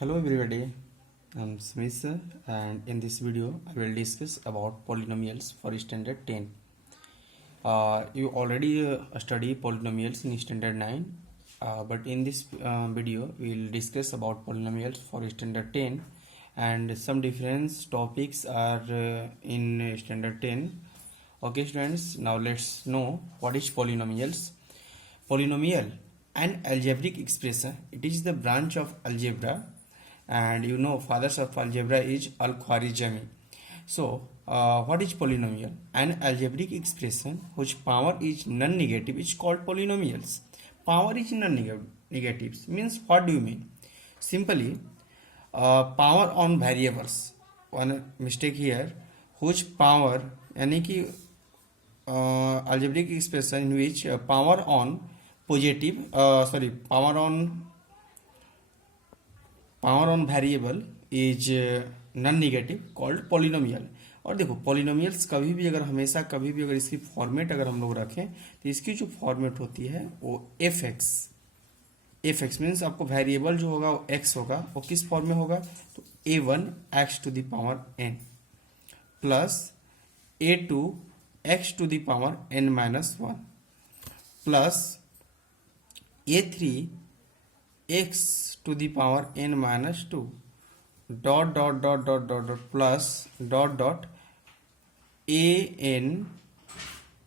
Hello everybody, I'm Smith sir, and in this video I will discuss about polynomials for standard 10. You already study polynomials in standard 9, but in this video we will discuss about polynomials for standard 10, and some different topics are in standard 10. Okay students, now let's know what is polynomials. Polynomial, an algebraic expression, it is the branch of algebra, and you know fathers of algebra is Al-Khwarizmi. So what is polynomial? An algebraic expression whose power is non-negative is called polynomials. Power is non-negative means what do you mean? Simply power on variables. One mistake here, whose power यानी कि algebraic expression in which power on positive power on variable is non-negative called polynomial. और देखो polynomials कभी भी अगर इसकी format अगर हम लोग रखें तो इसकी जो फॉर्मेट होती है वो एफ एक्स मीन्स आपको वेरिएबल जो होगा वो एक्स होगा, वो किस फॉर्म में होगा तो a1 x to the power n plus a2 x to the power n minus 1 plus a3 x to the power n minus 2 dot plus dot a n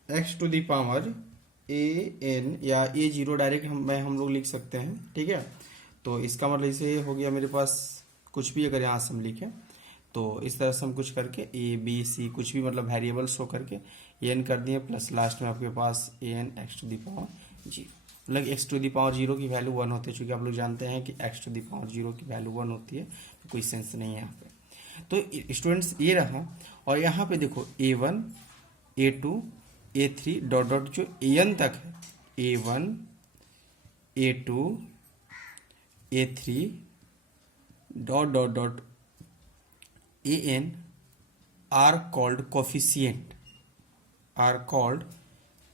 x to the power a n या a0 direct हम लोग लिख सकते हैं. ठीक है, तो इसका मतलब इसे हो गया मेरे पास कुछ भी अगर यहाँ से हम लिखें तो इस तरह से हम कुछ करके a b c कुछ भी मतलब वेरिएबल शो करके n कर दिए प्लस लास्ट में आपके पास a n x to the power 0. मतलब x टू दी पावर 0 की वैल्यू 1 होती है, चूंकि आप लोग जानते हैं कि x टू दी पावर 0 की वैल्यू 1 होती है, तो कोई सेंस नहीं है यहाँ पे. तो स्टूडेंट्स ये रहा, और यहाँ पे देखो a1 a2 a3 dot dot जो an तक है a1 a2 a3 dot dot dot an are called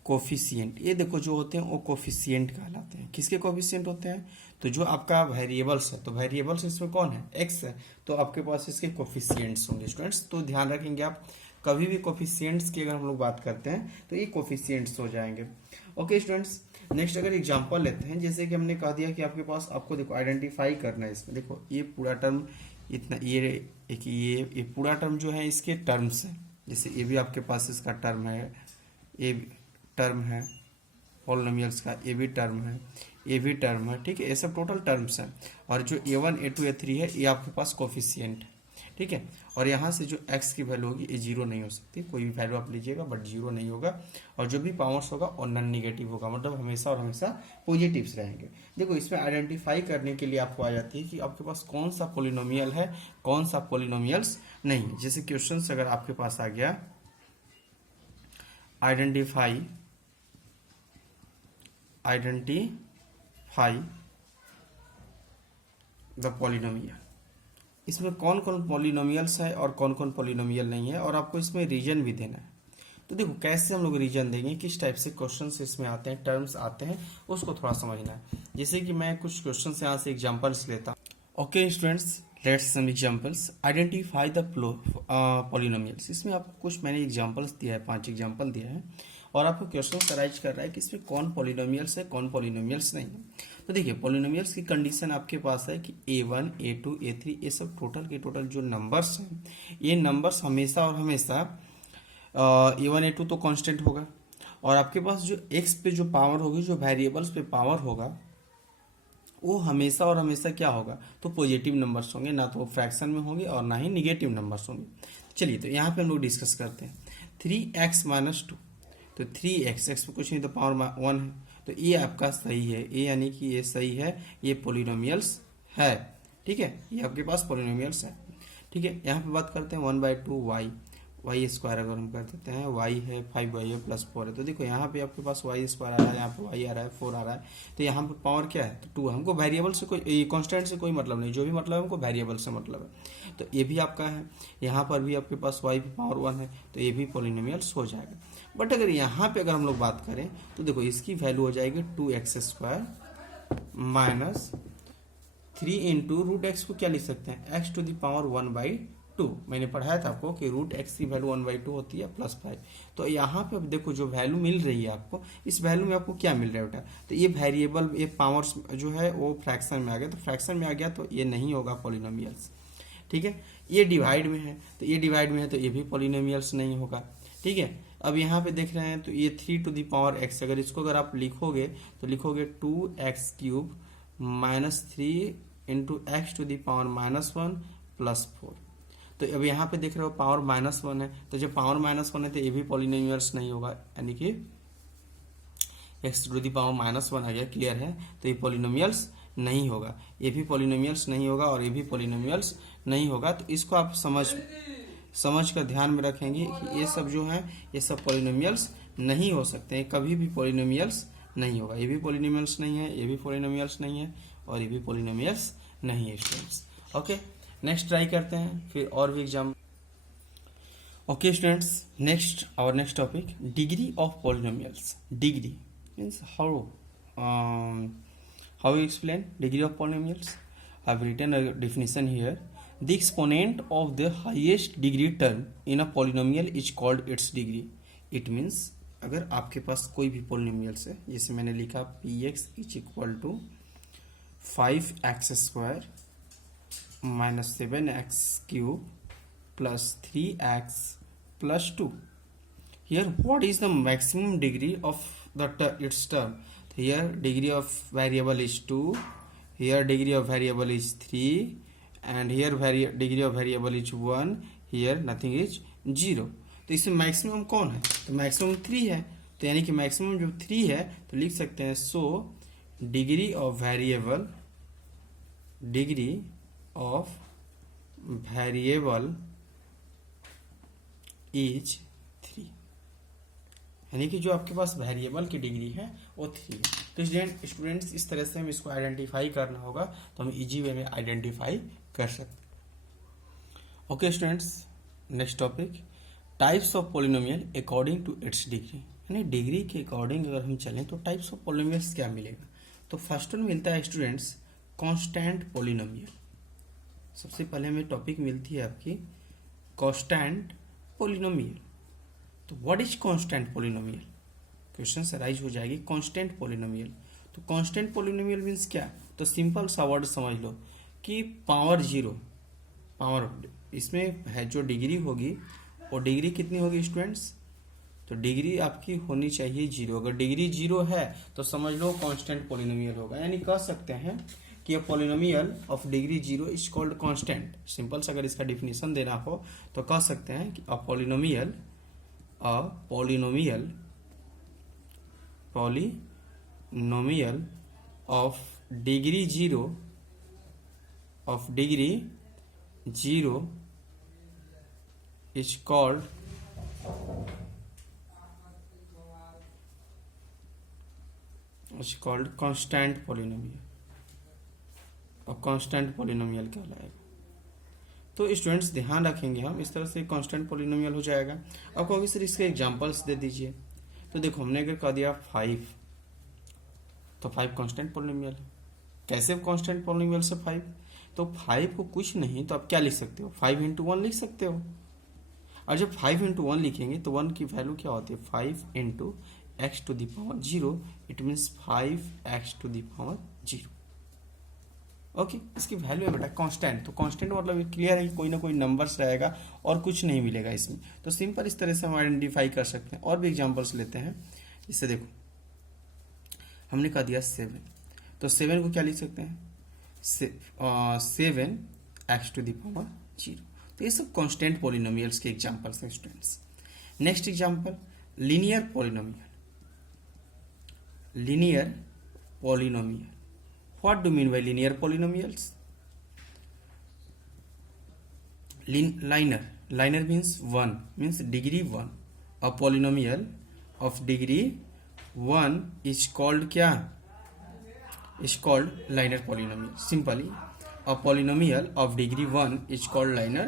coefficient. ये देखो जो होते हैं वो कोफिशिएंट कहलाते हैं. किसके कोफिशिएंट होते हैं? तो जो आपका वेरिएबल्स है, तो वेरिएबल्स इसमें कौन है? एक्स है, तो आपके पास इसके कोफिशिएंट्स होंगे स्टूडेंट्स. तो ध्यान रखेंगे आप, कभी भी कोफिशिएंट्स की अगर हम लोग बात करते हैं तो ये कोफिशिएंट्स हो जाएंगे. ओके स्टूडेंट्स, नेक्स्ट अगर एग्जाम्पल लेते हैं, जैसे कि हमने कह दिया कि आपके पास आपको देखो आइडेंटिफाई करना है. इसमें देखो ये पूरा टर्म इतना ये पूरा टर्म जो है इसके टर्म्स है. जैसे ये भी आपके पास इसका टर्म है, ये टर्म है पॉलिनोमियल्स का, ये भी टर्म है, ये भी टर्म है. ठीक है, ये सब टोटल टर्म्स हैं. और जो a1 a2 a3 है ये आपके पास कोफिशिएंट है. ठीक है, और यहाँ से जो x की वैल्यू होगी ये 0 नहीं हो सकती. कोई भी वैल्यू आप लीजिएगा बट 0 नहीं होगा, और जो भी पावर्स होगा वो नॉन निगेटिव होगा, मतलब हमेशा और हमेशा पॉजिटिव्स रहेंगे. देखो इसमें आइडेंटिफाई करने के लिए आपको आ जाती है कि आपके पास कौन सा पॉलिनोमियल है, कौन सा पॉलिनोमियल्स नहीं है. जैसे क्वेश्चन अगर आपके पास आ गया आइडेंटिफाई द पॉलिनोमियल. इसमें कौन कौन पॉलिनोमियल्स है और कौन कौन पॉलिनोमियल नहीं है, और आपको इसमें रीजन भी देना है. तो देखो कैसे हम लोग रीजन देंगे, किस टाइप से क्वेश्चंस इसमें आते हैं, टर्म्स आते हैं, उसको थोड़ा समझना है. जैसे कि मैं कुछ क्वेश्चंस यहाँ से एग्जांपल्स लेता हूँ. Okay students, let's some examples. Identify the polynomials. इसमें आपको कुछ मैंने एग्जांपल्स दिया है, 5 एग्जांपल दिया है, और आपको क्वेश्चन अराइज कर रहा है कि इसमें कौन पॉलिनोमियल्स है, कौन पॉलिनोमियल्स नहीं है. तो देखिए पॉलिनोमियल्स की कंडीशन आपके पास है कि a1 a2 a3 ये सब टोटल के टोटल जो नंबर्स हैं, ये नंबर्स हमेशा और हमेशा a1 a2 तो कांस्टेंट होगा, और आपके पास जो x पे जो पावर होगी, जो वेरिएबल्स पे पावर होगा, वो हमेशा और हमेशा क्या होगा तो पॉजिटिव नंबर्स होंगे, ना तो फ्रैक्शन में होंगे और ना ही निगेटिव नंबर्स होंगे. चलिए तो यहाँ पे हम लोग डिस्कस करते हैं. 3x माइनस 2, तो 3x एक्स में कुछ नहीं तो पावर 1 है, तो ये आपका सही है, ये यानी कि ये सही है, ये पॉलिनोमियल्स है. ठीक है, ये आपके पास पॉलिनोमियल्स है. ठीक है, यहाँ पे बात करते हैं 1/2 वाई स्क्वायर अगर हम कर देते हैं, y है 5y है प्लस 4 है. तो देखो यहाँ पे आपके पास y स्क्वायर आ रहा है, यहाँ पे y आ रहा है, 4 आ रहा है, तो यहाँ पे पावर क्या है तो 2. हमको वेरिएबल से कोई कांस्टेंट से कोई मतलब नहीं, जो भी मतलब है हमको वेरिएबल से मतलब है. तो ये भी आपका है, यहाँ पर भी आपके पास y पे पावर 1 है, तो ये भी पॉलिनोमियल्स हो जाएगा. बट अगर यहाँ पे अगर हम लोग बात करें तो देखो इसकी वैल्यू हो जाएगी 2x square minus 3 into root x को क्या लिख सकते हैं, एक्स टू द पावर 1/2। मैंने पढ़ाया था आपको कि रूट एक्स की वैल्यू 1/2 होती है +5। तो यहाँ पे अब देखो जो वैल्यू मिल रही है आपको, इस वैल्यू में आपको क्या मिल रहा है बेटा, तो ये वेरिएबल, ये पावर्स जो है वो फ्रैक्शन में आ गया, तो फ्रैक्शन में आ गया तो ये नहीं होगा पॉलिनोमियल्स। ठीक है, ये डिवाइड में है, तो ये डिवाइड में है तो ये भी पॉलिनोमियल्स नहीं होगा। ठीक है, अब यहाँ पे देख रहे हैं तो ये 3 टू द पावर एक्स, अगर इसको अगर आप लिखोगे तो लिखोगे 2x³ -3 into x to the power -1 +4। तो अब यहाँ पे देख रहे हो पावर -1 है, तो जब पावर -1 है तो ये भी पॉलिनोमियल्स नहीं होगा, यानी कि एक्स टू द पावर -1 आ गया, क्लियर है, तो ये पॉलिनोमियल्स नहीं होगा, ये भी पॉलिनोमियल्स नहीं होगा और ये भी पॉलिनोमियल्स नहीं होगा। तो इसको आप समझ कर ध्यान में रखेंगे कि ये सब जो है ये सब पॉलिनोमियल्स नहीं हो सकते हैं, कभी भी पॉलिनोमियल्स नहीं होगा, ये भी पॉलिनोमियल्स नहीं है, ये भी पॉलिनोमियल्स नहीं है और ये भी पॉलिनोमियल्स नहीं है स्टूडेंट्स। ओके, नेक्स्ट ट्राई करते हैं फिर और भी exam. Okay students, next our next topic, degree of polynomials. Degree means how you explain degree of polynomials. I have written a definition here. The exponent of the highest degree term in a polynomial is called its degree. It means अगर आपके पास कोई भी polynomials है, जैसे मैंने लिखा px is equal to 5x² minus 7x³ plus 3x plus 2. Here what is the maximum degree of its term? Here degree of variable is 2, here degree of variable is 3, and here degree of variable is 1, here nothing is 0। तो इसमें maximum कौन है, तो maximum 3 है, तो यानी कि maximum जो 3 है तो लिख सकते हैं so degree of variable is 3, यानी कि जो आपके पास वेरिएबल की डिग्री है वो 3 है। तो स्टूडेंट्स इस तरह से हम इसको आइडेंटिफाई करना होगा, तो हम इजी वे में आइडेंटिफाई कर सकते हैं। Okay students, next topic, types of polynomial according to its degree. यानी डिग्री के अकॉर्डिंग अगर हम चलें तो टाइप्स ऑफ पॉलिनोमियल्स क्या मिलेगा, तो फर्स्ट वन मिलता है स्टूडेंट्स कांस्टेंट पॉलिनोमियल। सबसे पहले हमें टॉपिक मिलती है आपकी कांस्टेंट पॉलिनोमियल। तो what is constant polynomial, question arise हो जाएगी कांस्टेंट पॉलिनोमियल। तो कांस्टेंट पॉलिनोमियल मीन्स क्या, तो सिंपल सा वर्ड समझ लो कि पावर 0, पावर इसमें है जो डिग्री होगी वो डिग्री कितनी होगी स्टूडेंट्स, तो डिग्री आपकी होनी चाहिए 0। अगर डिग्री 0 है तो समझ लो कांस्टेंट पॉलिनोमियल होगा, यानी कह सकते हैं कि a polynomial of degree 0 is called constant. Simple से अगर इसका डिफिनेशन देना हो तो कह सकते हैं कि a polynomial of degree 0 is called constant polynomial, और कांस्टेंट पॉलिनोमियल कहलाएगा। तो स्टूडेंट्स ध्यान रखेंगे हम इस तरह से कांस्टेंट पॉलिनोमियल हो जाएगा। अब कहोगे सर इसके एग्जांपल्स दे दीजिए, तो देखो हमने अगर कह दिया 5, तो 5 कांस्टेंट पॉलिनोमियल है। कैसे कांस्टेंट पॉलिनोमियल से 5, तो 5 को कुछ नहीं तो आप क्या लिख सकते हो, 5 इंटू 1 लिख सकते हो। और जब 5 इंटू 1 लिखेंगे तो 1 की वैल्यू क्या होती है, 5 into x to the power 0, it means 5x to the power 0। Okay, इसकी वैल्यू है बेटा कांस्टेंट। तो कांस्टेंट मतलब क्लियर है कि कोई ना कोई नंबर्स रहेगा और कुछ नहीं मिलेगा इसमें। तो सिंपल इस तरह से हम आइडेंटिफाई कर सकते हैं। और भी एग्जांपल्स लेते हैं, इससे देखो हमने कह दिया 7, तो 7 को क्या लिख सकते हैं, 7x टू द पावर 0। तो ये सब कांस्टेंट पॉलिनोमियल्स के एग्जांपल्स हैं students. Next example linear polynomial. What do you mean by linear polynomials? Linear means 1, means degree 1. A polynomial of degree 1 is called क्या, is called linear polynomial. Simply a polynomial of degree 1 is called linear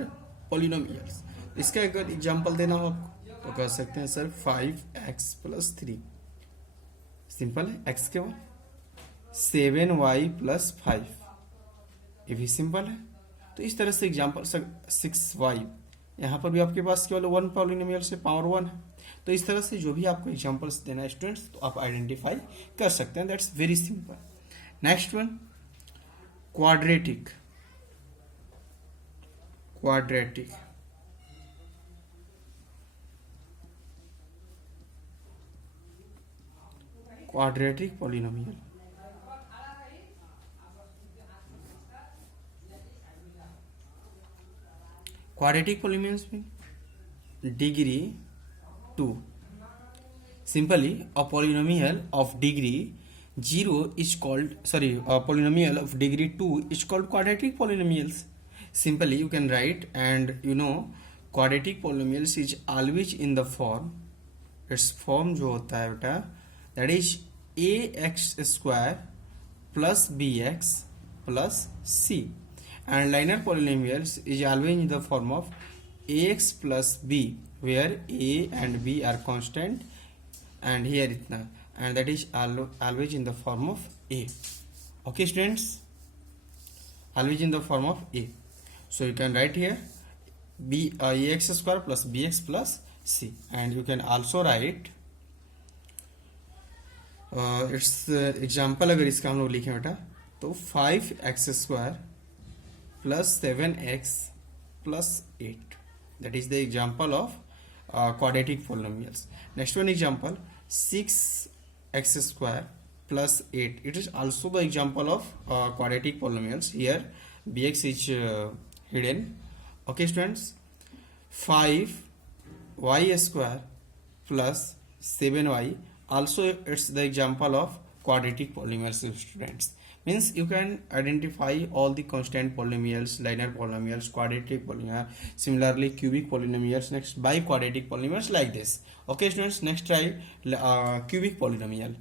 polynomials. इसका अगर example देना हो आपको तो कह सकते हैं सर 5x + 3, सिंपल है, x के बाद 7y + 5, ये भी सिंपल है। तो इस तरह से एग्जाम्पल 6y, यहाँ पर भी आपके पास केवल वन पॉलिनोमियल से पावर 1 है। तो इस तरह से जो भी आपको एग्जाम्पल्स देना है स्टूडेंट्स, तो आप आइडेंटिफाई कर सकते हैं। That's very simple. Next one, quadratic. Quadratic quadratic polynomial. Quadratic polynomials में degree 2। Simply, a polynomial of degree 0 is called, a polynomial of degree 2 is called quadratic polynomials. Simply, you can write, and quadratic polynomials is always in the form, its form जो होता है बेटा, that is ax square plus bx plus c, and linear polynomials is always in the form of ax plus b, where a and b are constant, and here itna, and that is always in the form of a. Okay students, always in the form of a. So you can write here ax square plus bx plus c, and you can also write its example। अगर इसका हम लोग लिखें बेटा, तो 5x square plus 7x plus 8, that is the example of quadratic polynomials. Next one example, 6x square plus 8, it is also the example of quadratic polynomials. Here bx is hidden. Okay students, 5y square plus 7y, also it's the example of quadratic polynomials students. Means you can identify all the constant polynomials, linear polynomials, quadratic polynomials, similarly cubic polynomials, next biquadratic polynomials, like this. Okay students, next try cubic polynomial.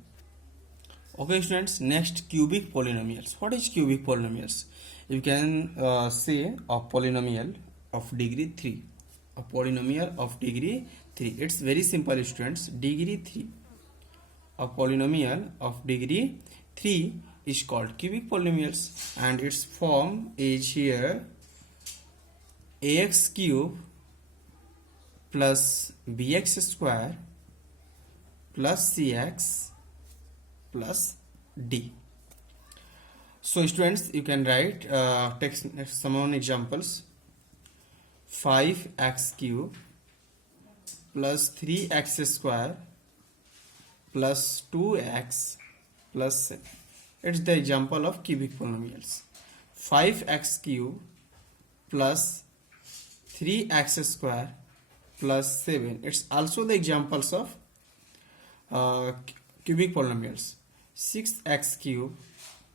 Okay students, next cubic polynomials. What is cubic polynomials? You can say a polynomial of degree 3. A polynomial of degree 3. It's very simple students. Degree 3. A polynomial of degree 3 is called cubic polynomials, and its form is here ax cube plus bx square plus cx plus d. So students, you can write take some examples. 5x cube plus 3x square plus 2x plus 7. It's the example of cubic polynomials. 5x cube plus 3x square plus 7. It's also the examples of cubic polynomials. 6x cube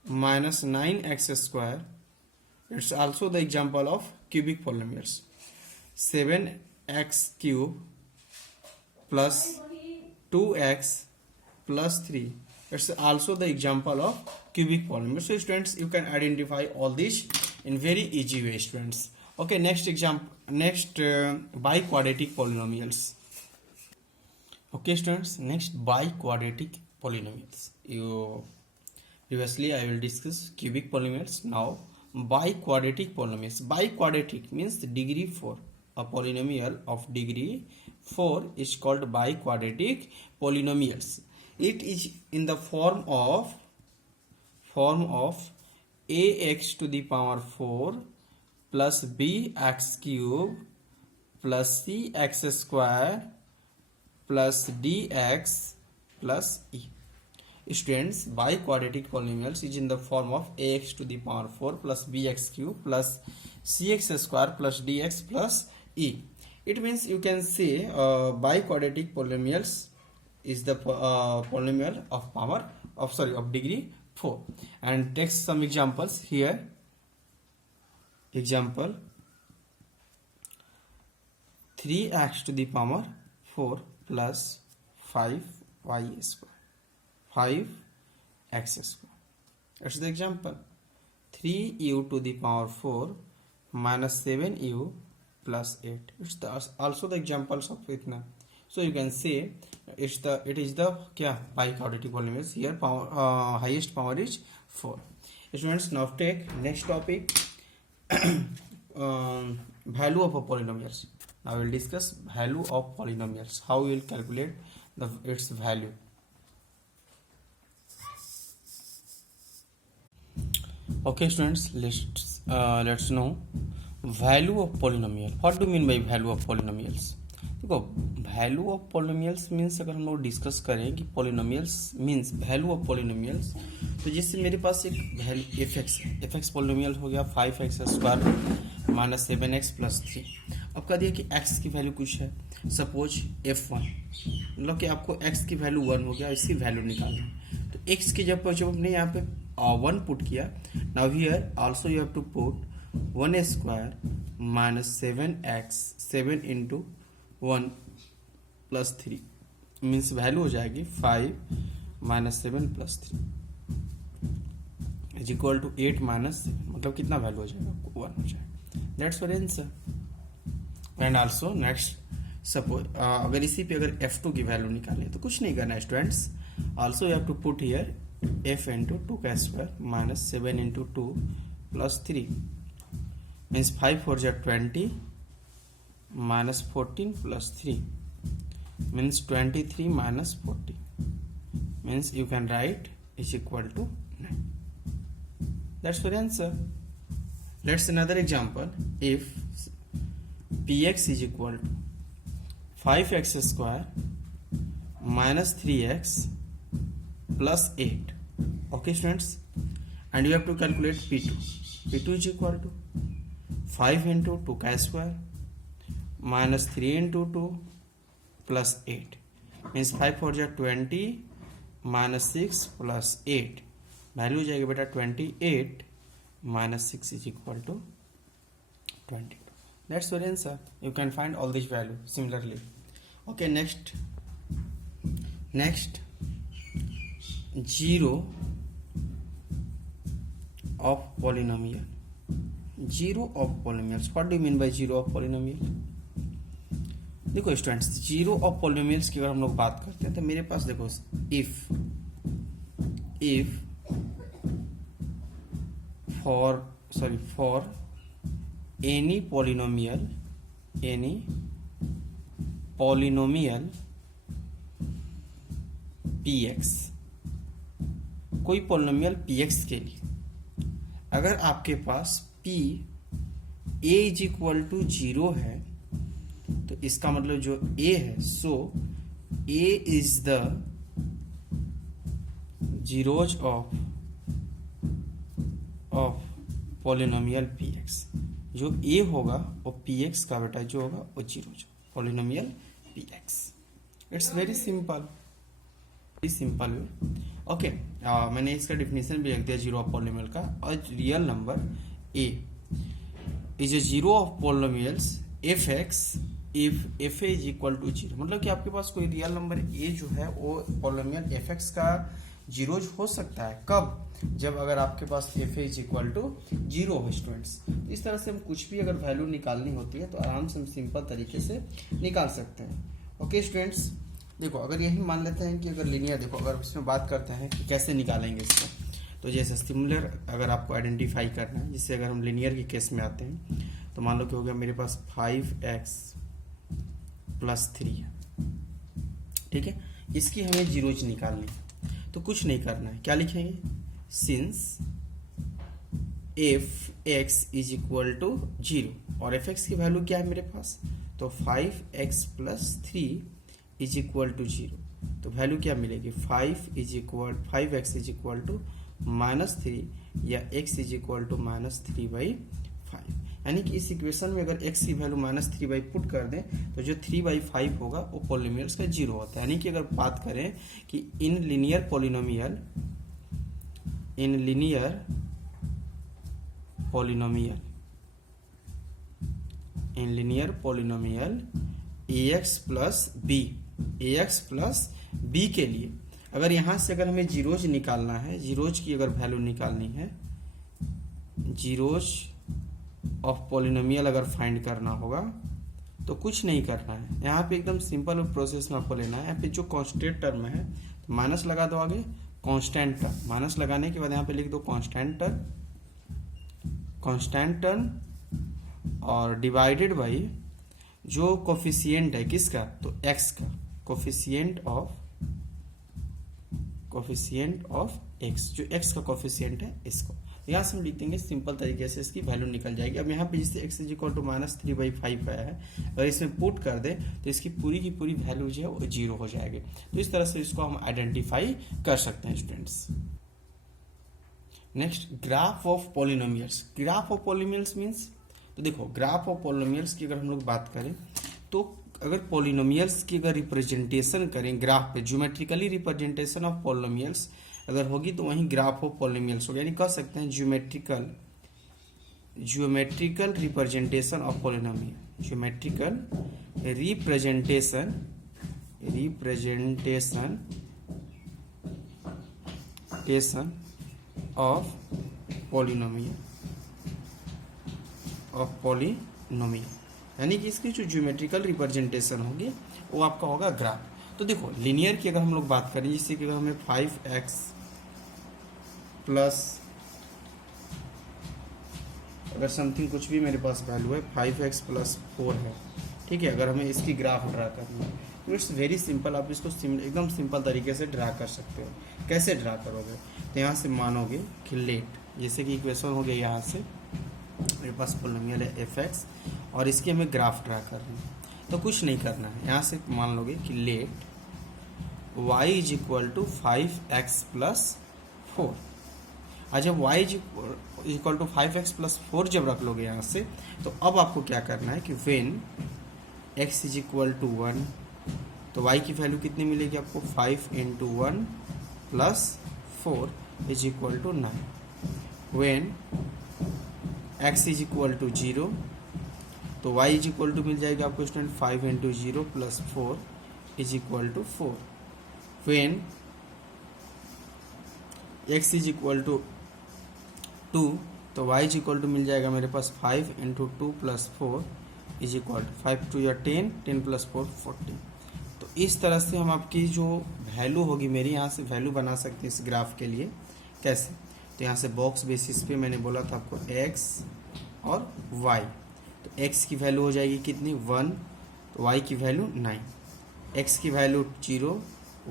minus 9x square. It's also the example of cubic polynomials. 7x cube plus 2x plus 3. It's also the example of cubic polynomials. So students, you can identify all these in very easy way students. Okay, next example, next biquadratic polynomials. Okay students, next biquadratic polynomials. Previously I will discuss cubic polynomials. Now biquadratic polynomials. Biquadratic means degree 4. A polynomial of degree 4 is called biquadratic polynomials. It is in the form of ax to the power 4 plus bx cube plus cx square plus dx plus e. Students, biquadratic polynomials is in the form of ax to the power 4 plus bx cube plus cx square plus dx plus e. It means you can say biquadratic polynomials is the polynomial of power of degree 4. And take some examples here. Example, 3x to the power 4 plus 5y square, 5x square. That's the example. 3u to the power 4 minus 7u plus 8. It's also the examples of itna. So you can say it is the biquadratic polynomials. Here power highest power is 4. Students, now take next topic, value of a polynomials. Now we'll discuss value of polynomials. How we will calculate its value. Okay, students, let's know value of polynomial. What do you mean by value of polynomials? देखो, value of polynomials means अगर हम लोग discuss करें कि polynomials means value of polynomials, तो जिससे मेरे पास एक वैल्यू एफ एक्स है, एफ एक्स पॉलिनोमियल हो गया 5x² माइनस 7x प्लस 3। अब कह दिया कि x की वैल्यू कुछ है, सपोज f1, मतलब कि आपको x की वैल्यू 1 हो गया, इसकी वैल्यू निकालना है। तो x की जब हमने यहाँ पे 1 पुट किया, now here also you have to put 1² minus 7x 7 into 1 plus 3 means value हो जाएगी 5 minus 7 plus 3 is equal to 8 minus 7, मतलब कितना वैल्यू हो जाएगा, 1 हो जाएगा। That's your answer. And also next suppose अगर इसी पे अगर f2 की वैल्यू निकालें तो कुछ नहीं करना है students, also you have to put here f into 2² minus 7 into 2 plus 3 means 5 4 20 minus 14 plus 3 means 23 minus 40 means you can write is equal to 9. That's your answer. Let's another example. If px is equal to 5x square minus 3x plus 8. Okay students, and you have to calculate p2. p2 is equal to 5 into 2 square minus 3 into 2 plus 8 means 5 4 20 minus 6 plus 8 value हो जाएगी बेटा 28 minus 6 is equal to 22. That's your answer. You can find all this value similarly. Okay, next zero of polynomial. Zero of polynomials. What do you mean by zero of polynomial? देखो students, zero of polynomials की अगर हम लोग बात करते हैं तो मेरे पास देखो if for any polynomial px, कोई पॉलिनोमियल px के लिए अगर आपके पास p a is equal to 0 है, तो इसका मतलब जो a है, so a is the zeros of polynomial px। जो a होगा वो px का बेटा जो होगा वो zeros polynomial px। It's very simple way. Okay, मैंने इसका डिफिनेशन भी लिख दिया जीरो ऑफ पॉलिनोमियल का। और real number a is a zero of polynomials f x if f a is equal to 0, मतलब कि आपके पास कोई रियल नंबर ए जो है वो पॉलिनोमियल एफ एक्स का जीरोज हो सकता है। कब? जब अगर आपके पास f a is equal to 0 हो स्टूडेंट्स। तो इस तरह से हम कुछ भी अगर वैल्यू निकालनी होती है तो आराम से हम सिंपल तरीके से निकाल सकते हैं। ओके स्टूडेंट्स, देखो अगर यही मान लेते हैं कि अगर लीनियर, देखो अगर इसमें बात करते हैं कि कैसे निकालेंगे इसको, तो जैसे सिमिलर अगर आपको आइडेंटिफाई करना है, जिससे अगर हम लीनियर के केस में आते हैं तो मान लो कि हो गया मेरे पास 5x प्लस 3 है, ठीक है। इसकी हमें जीरोज निकालनी है, तो कुछ नहीं करना है, क्या लिखेंगे, since f x is equal to 0 और एफ एक्स की वैल्यू क्या है मेरे पास, तो 5x plus 3 is equal to 0, तो वैल्यू क्या मिलेगी 5x इज इक्वल टू -3 या x इज इक्वल टू -3/5। यानी कि इस इक्वेशन में अगर x की वैल्यू -3/5 पुट कर दें तो जो 3/5 होगा वो पॉलिनोमियल्स का 0 होता है। यानी कि अगर बात करें कि इन linear polynomial ax plus b के लिए अगर यहां से अगर हमें जीरोज निकालना है, जीरोज की अगर वैल्यू निकालनी है, जीरोज ऑफ पॉलिनोमियल अगर फाइंड करना होगा तो कुछ नहीं करना है। यहाँ पे एकदम सिंपल प्रोसेस में आपको लेना है। यहाँ पे जो कांस्टेंट टर्म है तो माइनस लगा दो आगे, कांस्टेंट टर्म, माइनस लगाने के बाद यहाँ पे लिख दो कांस्टेंट टर्म और डिवाइडेड बाई जो कोफिशिएंट है किसका, तो x का, कोफिशिएंट ऑफ x, जो x का कोफिशिएंट है इसको यहाँ से हम लिख देंगे, सिंपल तरीके से इसकी वैल्यू निकल जाएगी। अब यहाँ पे जिससे x इज इक्वल टू -3/5 आया है, अगर इसमें पुट कर दे तो इसकी पूरी की पूरी वैल्यू जो है वो 0 हो जाएगी। तो इस तरह से इसको हम आइडेंटिफाई कर सकते हैं students. Next, graph of polynomials. Graph of polynomials means, तो देखो ग्राफ ऑफ पॉलिनोमियल्स की अगर हम लोग बात करें तो अगर पॉलिनोमियल्स की अगर रिप्रेजेंटेशन करें ग्राफ पे, ज्योमेट्रिकली रिप्रेजेंटेशन ऑफ पॉलिनोमियल्स अगर होगी तो वहीं ग्राफ ऑफ पॉलिनोमियल्स होगा, यानी कह सकते हैं geometrical representation of polynomial, geometrical representation of polynomial, यानी कि इसकी जो ज्योमेट्रिकल रिप्रेजेंटेशन होगी वो आपका होगा ग्राफ। तो देखो लीनियर की अगर हम लोग बात करें, जिससे कि अगर हमें 5x प्लस अगर समथिंग कुछ भी मेरे पास वैल्यू है 5x + 4 है, ठीक है, अगर हमें इसकी ग्राफ ड्रा करनी है तो इट्स वेरी सिंपल, आप इसको एकदम सिंपल तरीके से ड्रा कर सकते हो। कैसे ड्रा करोगे, तो यहाँ से मानोगे कि लेट, जैसे कि इक्वेशन हो गया, यहाँ से मेरे पास पॉलिनोमियल है fx और इसकी हमें ग्राफ ड्रा करनी है, तो कुछ नहीं करना है, यहाँ से मान लोगे कि let y is equal to 5x + 4। जब y is equal to 5x + 4 जब रख लोगे यहाँ से, तो अब आपको क्या करना है कि when x is equal to 1, तो y की वैल्यू कितनी मिलेगी आपको, 5 × 1 + 4 is equal to 9। When x is equal to 0, तो y इज इक्वल टू मिल जाएगा आपको student 5 × 0 + 4 is equal to 4। When x is equal to 2, तो y इज इक्वल टू मिल जाएगा मेरे पास 5 × 2 + 4 इज इक्वल टू 5 × 2 या 10, 10 + 4 14। तो इस तरह से हम आपकी जो वैल्यू होगी मेरी, यहाँ से वैल्यू बना सकते हैं इस ग्राफ के लिए। कैसे, तो यहाँ से बॉक्स बेसिस पे मैंने बोला था आपको x और y, तो x की वैल्यू हो जाएगी कितनी 1, तो y की वैल्यू 9, x की वैल्यू 0,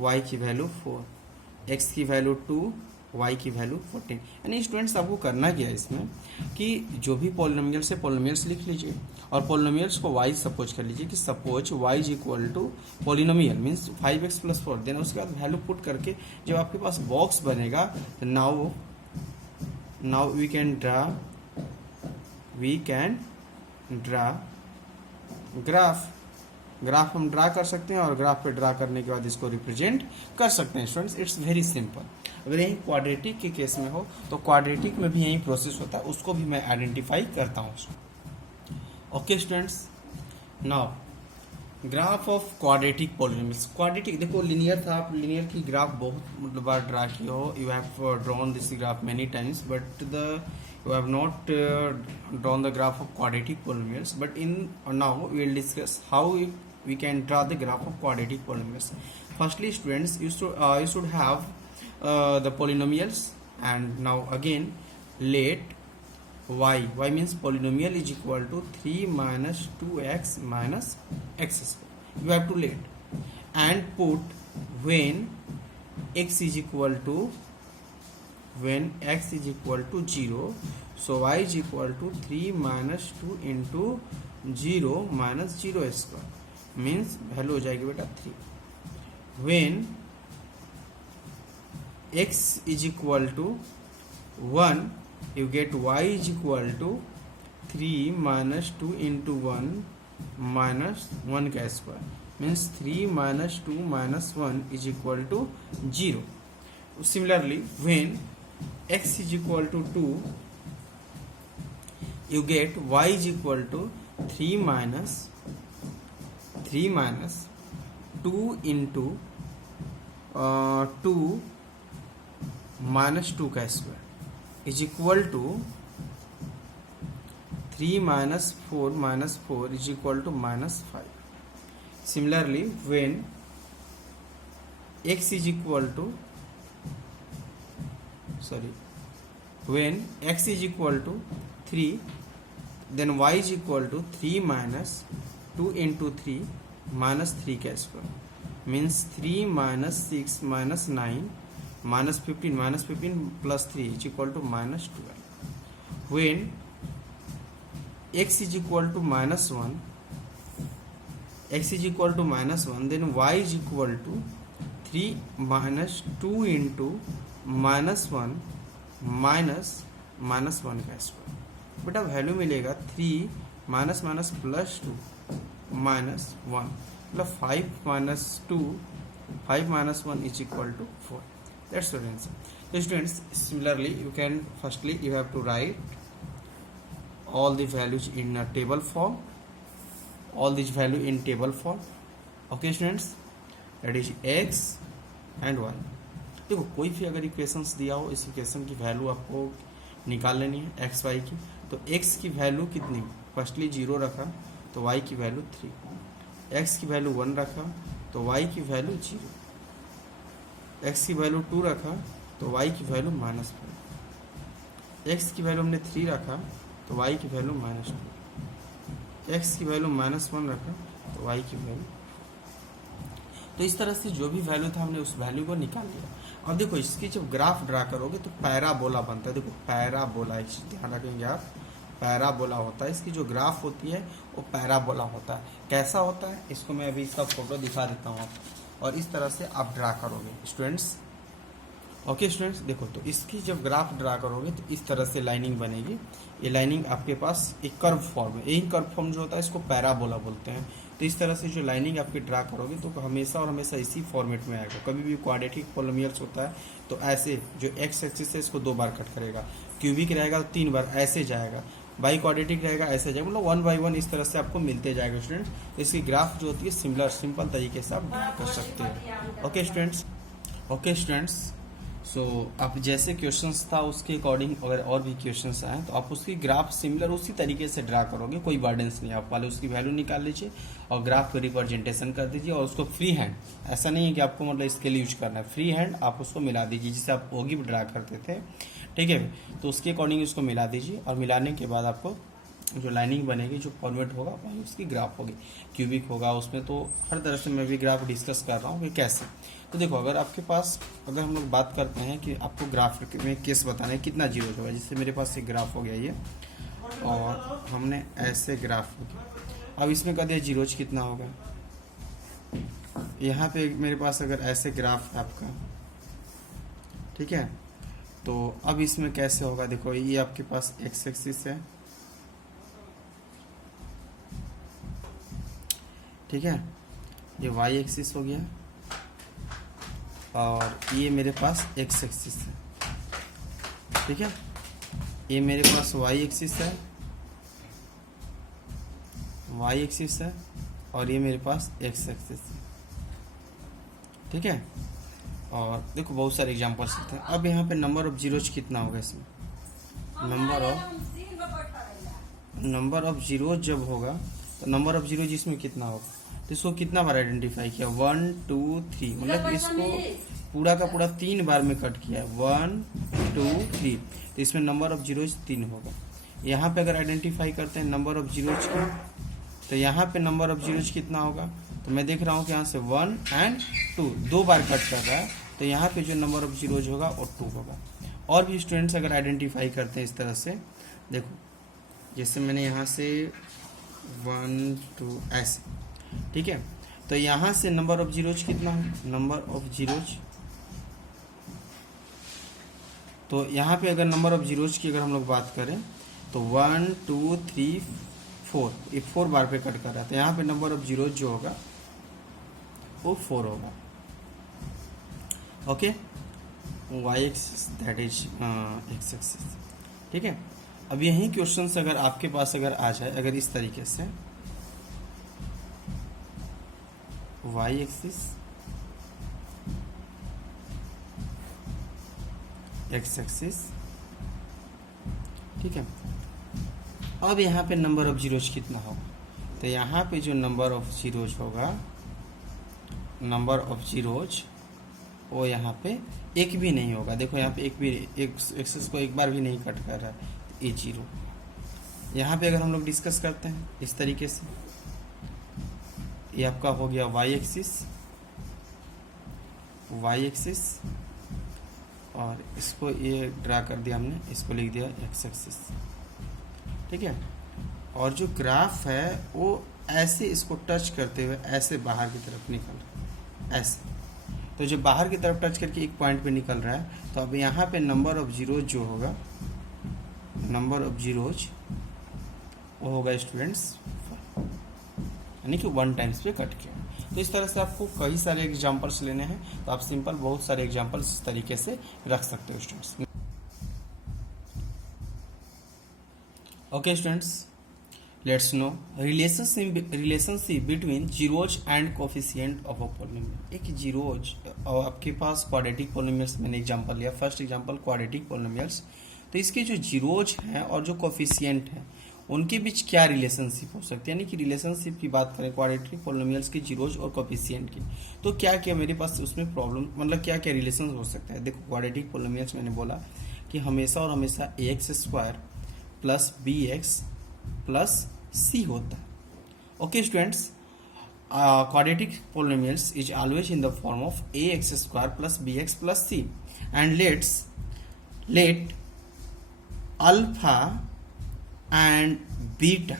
y की वैल्यू 4, x की वैल्यू 2, y की वैल्यू 14। यानी स्टूडेंट्स आपको करना क्या है इसमें कि जो भी पॉलिनोमियल्स है पॉलिनोमियल्स लिख लीजिए और पॉलिनोमियल्स को y सपोज कर लीजिए कि suppose y is equal to polynomial means 5x + 4, then उसके बाद वैल्यू पुट करके जब आपके पास बॉक्स बनेगा तो now we can draw graph हम ड्रा कर सकते हैं और ग्राफ पे ड्रा करने के बाद इसको रिप्रेजेंट कर सकते हैं स्टूडेंट्स। It's very simple. अगर यही क्वाड्रेटिक के केस में हो तो क्वाड्रेटिक में भी यही प्रोसेस होता है, उसको भी मैं आइडेंटिफाई करता हूँ। Okay students, now graph of quadratic polynomials. Quadratic देखो लीनियर था, आप लीनियर की ग्राफ बहुत मतलब बार ड्रा किए हो, you have drawn this graph many times but you have not drawn the graph of quadratic polynomials, but now we will discuss how we can draw the graph of quadratic polynomials. Firstly students, you should have the polynomials, and now again let y means polynomial is equal to 3 minus 2x minus x square. You have to let and put when x is equal to 0, so y is equal to 3 minus 2 into 0 minus 0 square means value हो जाएगी बेटा 3. When x is equal to 1, you get y is equal to 3 minus 2 into 1 minus 1 का square means 3 minus 2 minus 1 is equal to 0. Similarly, when x is equal to 2, you get y is equal to 3 minus 2 into 2 minus 2 का square is equal to 3 minus 4 is equal to minus 5. Similarly, when x is equal to sorry, when x is equal to 3, then y is equal to 3 minus 2 into 3 minus 3 का square, means 3 minus 6 minus 9 minus 15 plus 3 is equal to minus 12. When x is equal to minus 1, then y is equal to 3 minus 2 into minus 1 minus 1 का square. बेटा value मिलेगा 3 minus minus plus 2 minus 1 मतलब 5 minus 2 5 minus 1 is equal to 4. That's the answer. So students, similarly you can firstly you have to write all the values in a table form, all these value in table form. Okay students, that is x and y. देखो कोई भी अगर equations दिया हो, इस equation की value आपको निकाल लेनी है एक्स वाई की। तो x की वैल्यू कितनी, फर्स्टली 0 रखा तो y की वैल्यू 3, x की वैल्यू 1 रखा तो y की वैल्यू 0, x की वैल्यू 2 रखा तो y की वैल्यू -5, x की वैल्यू हमने 3 रखा तो y की वैल्यू -2, x की वैल्यू -1 रखा तो y की वैल्यू। तो इस तरह से जो भी वैल्यू था हमने उस वैल्यू को निकाल लिया। अब देखो इसकी जब ग्राफ ड्रा करोगे तो पैराबोला बनता है। देखो पैराबोला, एक चीज ध्यान रखेंगे आप, पैराबोला होता है, इसकी जो ग्राफ होती है वो पैराबोला होता है। कैसा होता है इसको मैं अभी इसका फोटो दिखा देता हूँ आपको, और इस तरह से आप ड्रा करोगे स्टूडेंट्स। ओके स्टूडेंट्स, देखो तो इसकी जब ग्राफ ड्रा करोगे तो इस तरह से लाइनिंग बनेगी। ये लाइनिंग आपके पास एक कर्व फॉर्म है, यही कर्व फॉर्म जो होता है इसको पैराबोला बोलते हैं। तो इस तरह से जो लाइनिंग आपकी ड्रा करोगे तो हमेशा और हमेशा इसी फॉर्मेट में आएगा। कभी भी क्वाड्रेटिक पॉलिनोमियल्स होता है तो ऐसे जो एक्स एक्सिस है इसको 2 बार कट करेगा, क्यूबिक रहेगा तो 3 बार ऐसे जाएगा, बाई क्वाड्रेटिक रहेगा ऐसे जाएगा, मतलब 1 बाई 1 इस तरह से आपको मिलते जाएगा स्टूडेंट। तो इसकी ग्राफ जो होती है सिंपल तरीके से आप ड्रा कर सकते हैं। ओके स्टूडेंट्स, सो आप जैसे क्वेश्चंस था उसके अकॉर्डिंग अगर और भी क्वेश्चंस आए तो आप उसकी ग्राफ सिमिलर उसी तरीके से ड्रा करोगे, कोई बर्डन्स नहीं। आप पहले उसकी वैल्यू निकाल लीजिए और ग्राफ को रिप्रेजेंटेशन कर दीजिए, और उसको फ्री हैंड, ऐसा नहीं है कि आपको मतलब इसके लिए यूज करना है, फ्री हैंड आप उसको मिला दीजिए जिसे आप ओगी ड्रा करते थे, ठीक है। तो उसके अकॉर्डिंग उसको मिला दीजिए, और मिलाने के बाद आपको जो लाइनिंग बनेगी, जो फॉर्मेट होगा वही उसकी ग्राफ होगी, क्यूबिक होगा उसमें। तो हर तरह से मैं भी ग्राफ डिस्कस कर रहा हूँ कि कैसे। तो देखो अगर आपके पास, अगर हम लोग बात करते हैं कि आपको ग्राफ में केस बताना है कितना जीरो होगा, जिससे मेरे पास एक ग्राफ हो गया ये, और हमने ऐसे ग्राफ हो गया। अब इसमें कह दिया जीरोज कितना होगा, यहाँ पे मेरे पास अगर ऐसे ग्राफ है आपका, ठीक है। तो अब इसमें कैसे होगा, देखो ये आपके पास एक्स एक्सिस है, ठीक है, ये वाई एक्सिस हो गया, और ये मेरे पास एक्स एक्सिस है, ठीक है। ये मेरे पास वाई एक्सिस है, और ये मेरे पास एक्स एक्सिस है, ठीक है। और देखो बहुत सारे एग्जांपल्स होते हैं। अब यहाँ पे नंबर ऑफ जीरोज कितना होगा, इसमें नंबर ऑफ जीरोज जब होगा तो नंबर ऑफ जीरोज इसमें कितना होगा, तो इसको कितना बार आइडेंटिफाई किया, 1 2 3, मतलब इसको पूरा का पूरा 3 बार में कट किया है, 1 2 3। तो इसमें नंबर ऑफ जीरोज 3 होगा। यहाँ पे अगर आइडेंटिफाई करते हैं नंबर ऑफ जीरोज को, तो यहाँ पे नंबर ऑफ जीरोज कितना होगा, तो मैं देख रहा हूँ कि यहाँ से 1 and 2 2 बार कट कर रहा है, तो यहाँ पे जो नंबर ऑफ जीरोज होगा वो 2 होगा। और भी स्टूडेंट्स अगर आइडेंटिफाई करते हैं इस तरह से, देखो जैसे मैंने यहाँ से 1 2 ऐसे, ठीक है। तो यहाँ से नंबर ऑफ जीरोज कितना है, नंबर ऑफ जीरोज, तो यहाँ पे अगर नंबर ऑफ जीरोज की अगर हम लोग बात करें तो 1 2 3 4, ये 4 बार पे कट कर रहा है, तो यहाँ पे नंबर ऑफ जीरोज जो होगा वो 4 होगा। Okay, y axis that is x axis, ठीक है। अब यही क्वेश्चंस अगर आपके पास अगर आ जाए, अगर इस तरीके से वाई एक्सिस एक्स एक्सिस, ठीक है। अब यहाँ पे नंबर ऑफ जीरोज कितना होगा, तो यहाँ पे जो नंबर ऑफ जीरोज होगा, नंबर ऑफ जीरोज वो यहाँ पे एक भी नहीं होगा। देखो यहाँ पे एक भी एक्सेस को एक बार भी नहीं कट कर रहा है, ये 0। यहाँ पे अगर हम लोग डिस्कस करते हैं इस तरीके से, ये आपका हो गया वाई एक्सिस, और इसको ये ड्रा कर दिया हमने, इसको लिख दिया एक्स एक्सिस, ठीक है। और जो ग्राफ है वो ऐसे इसको टच करते हुए ऐसे बाहर की तरफ निकल रहा है, ऐसे। तो जो बाहर की तरफ टच करके एक पॉइंट पे निकल रहा है, तो अब यहाँ पे नंबर ऑफ जीरोज जो होगा, नंबर ऑफ जीरोज वो होगा स्टूडेंट्स, यानी कि 1 टाइम्स पे कट किया। तो इस तरह से आपको कई सारे एग्जांपल्स लेने हैं, तो आप सिंपल बहुत सारे एग्जांपल्स इस तरीके से रख सकते हो students. Okay students, let's no relationship between zeros and coefficient of a polynomial. एक जीरोज और आपके पास क्वाड्रेटिक पॉलिनोमियल्स, मैंने एग्जांपल लिया, फर्स्ट एग्जांपल क्वाड्रेटिक पॉलिनोमियल्स। तो इसके जो जीरोज हैं और जो कोफिशिएंट हैं उनके बीच क्या रिलेशनशिप हो सकती है, यानी कि रिलेशनशिप की बात करें क्वाड्रेटिक पॉलिनोमियल्स की जीरोज और कोफिशिएंट की, तो क्या क्या मेरे पास उसमें प्रॉब्लम, मतलब क्या क्या रिलेशन हो सकता है। देखो क्वाड्रेटिक पॉलिनोमियल्स मैंने बोला कि हमेशा और हमेशा ax² प्लस bx प्लस सी होता है। Okay students, quadratic polynomials is always in the form of ax² plus bx plus c, and let alpha and beta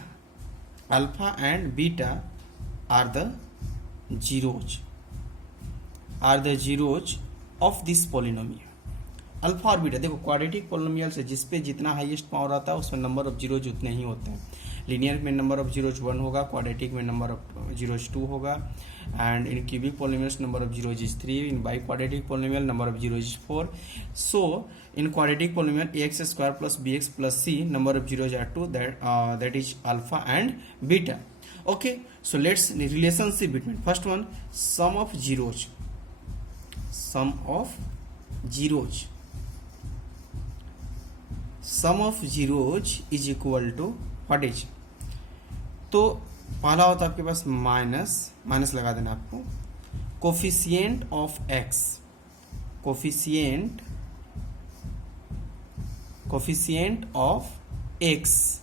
are the zeros of this polynomial। Alpha और beta, देखो quadratic polynomial है जिसपे जितना highest power आता है उसमें number of zeros उतने ही होते हैं। लीनियर में नंबर ऑफ जीरोज 1 होगा, क्वाड्रेटिक में नंबर ऑफ जीरोज 2 होगा, and in cubic polynomials number of zeros is 3, in by quadratic polynomial number of zeros is 4। So in quadratic polynomial ax² plus bx plus c number of zeros are 2, that is alpha and beta। okay, so let's relationship between first one, sum of zeros is equal to what is। तो पहला होता है आपके पास minus लगा देना आपको, coefficient of x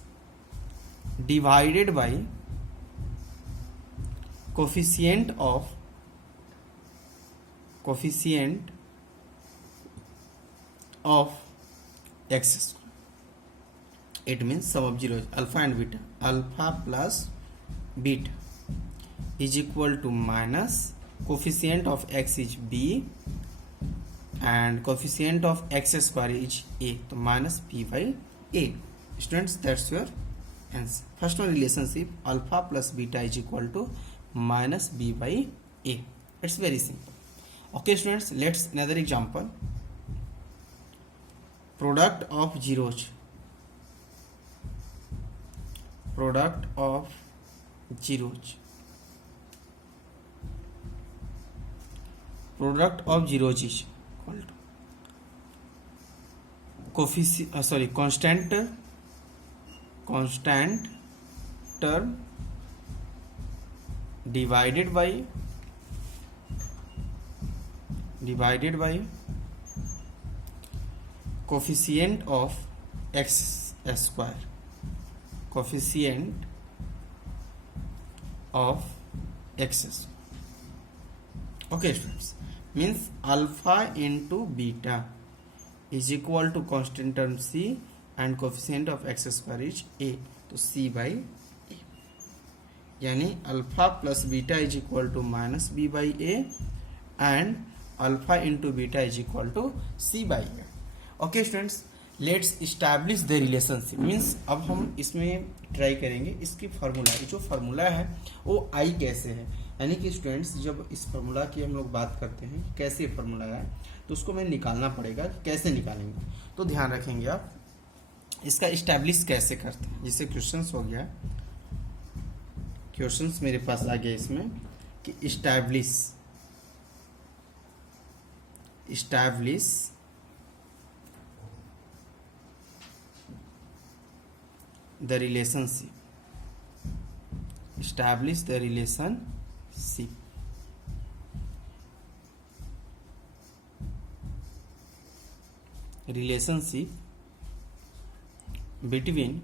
divided by coefficient of x. It means sum of zeros alpha and beta, alpha plus beta is equal to minus coefficient of x is b and coefficient of x² is a, तो minus b by a। Students, that's your answer। First one relationship alpha plus beta is equal to minus b by a, it's very simple। okay students, let's another example, product of zeros is equal to constant term divided by coefficient of x², coefficient of x²। okay students, means alpha into beta is equal to constant term c and coefficient of x² is a, तो c by a, यानी alpha plus beta is equal to minus b by a and alpha into beta is equal to c by a। Okay students, let's establish the relationship, means अब हम इसमें try करेंगे इसकी formula, जो formula है वो आई कैसे है, यानी कि स्टूडेंट्स जब इस फार्मूला की हम लोग बात करते हैं कैसे फार्मूला है तो उसको हमें निकालना पड़ेगा, कैसे निकालेंगे तो ध्यान रखेंगे आप इसका इस्टेब्लिश कैसे करते हैं। जैसे क्वेश्चंस हो गया, क्वेश्चंस मेरे पास आ गया इसमें कि establish the relationship, relationship between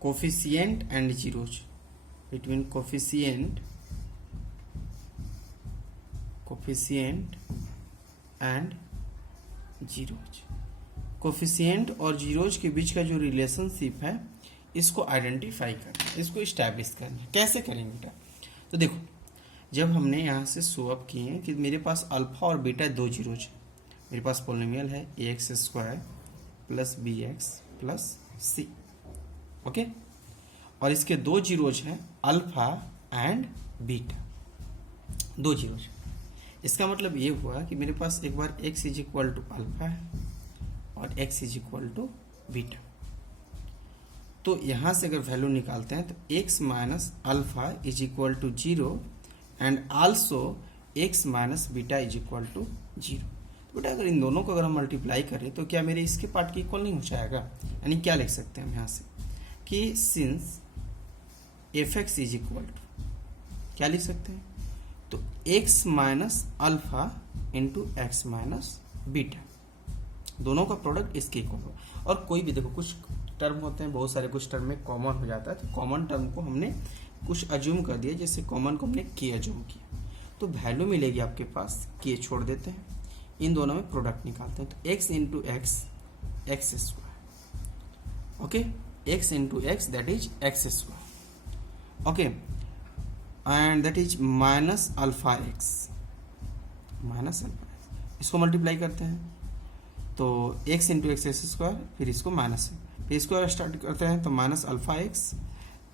coefficient and zeros, between coefficient and zeros. Coefficient और जीरोज के बीच का जो रिलेशनशिप है इसको आइडेंटिफाई करना है, इसको इस्टेब्लिश करना है। कैसे करेंगे बेटा? तो देखो, जब हमने यहाँ से शो अप किए कि मेरे पास अल्फा और बीटा दो जीरोज है, मेरे पास पोलिनोमियल है ax² plus bx plus c, okay, और इसके दो जीरोज हैं अल्फा एंड बीटा, दो जीरोज। इसका मतलब ये हुआ कि मेरे पास एक बार x is equal to alpha है और x is equal to beta. तो यहाँ से अगर वैल्यू निकालते हैं तो x minus alpha is equal to 0 and also x minus beta is equal to 0। तो बेटा अगर इन दोनों को अगर हम मल्टीप्लाई करें तो क्या मेरे इसके पार्ट के इक्वल नहीं हो जाएगा? यानी क्या लिख सकते हैं हम यहाँ से कि since fx is equal to, क्या लिख सकते हैं? तो x minus alpha into x minus beta, दोनों का प्रोडक्ट इसके इक्वल हो। और कोई भी देखो, कुछ टर्म होते हैं, बहुत सारे कुछ टर्म में कॉमन हो जाता है, तो कॉमन टर्म को हमने कुछ अज्यूम कर दिया, जैसे कॉमन को हमने k अज्यूम किया, तो वैल्यू मिलेगी आपके पास, k छोड़ देते हैं, इन दोनों में प्रोडक्ट निकालते हैं, तो x into x x square, okay, x into x that is x square, okay, and that is minus alpha x, minus alpha x, इसको मल्टीप्लाई करते हैं तो x इंटू एक्स स्क्वायर, फिर इसको माइनस, फिर इसको स्टार्ट करते हैं तो माइनस अल्फा एक्स,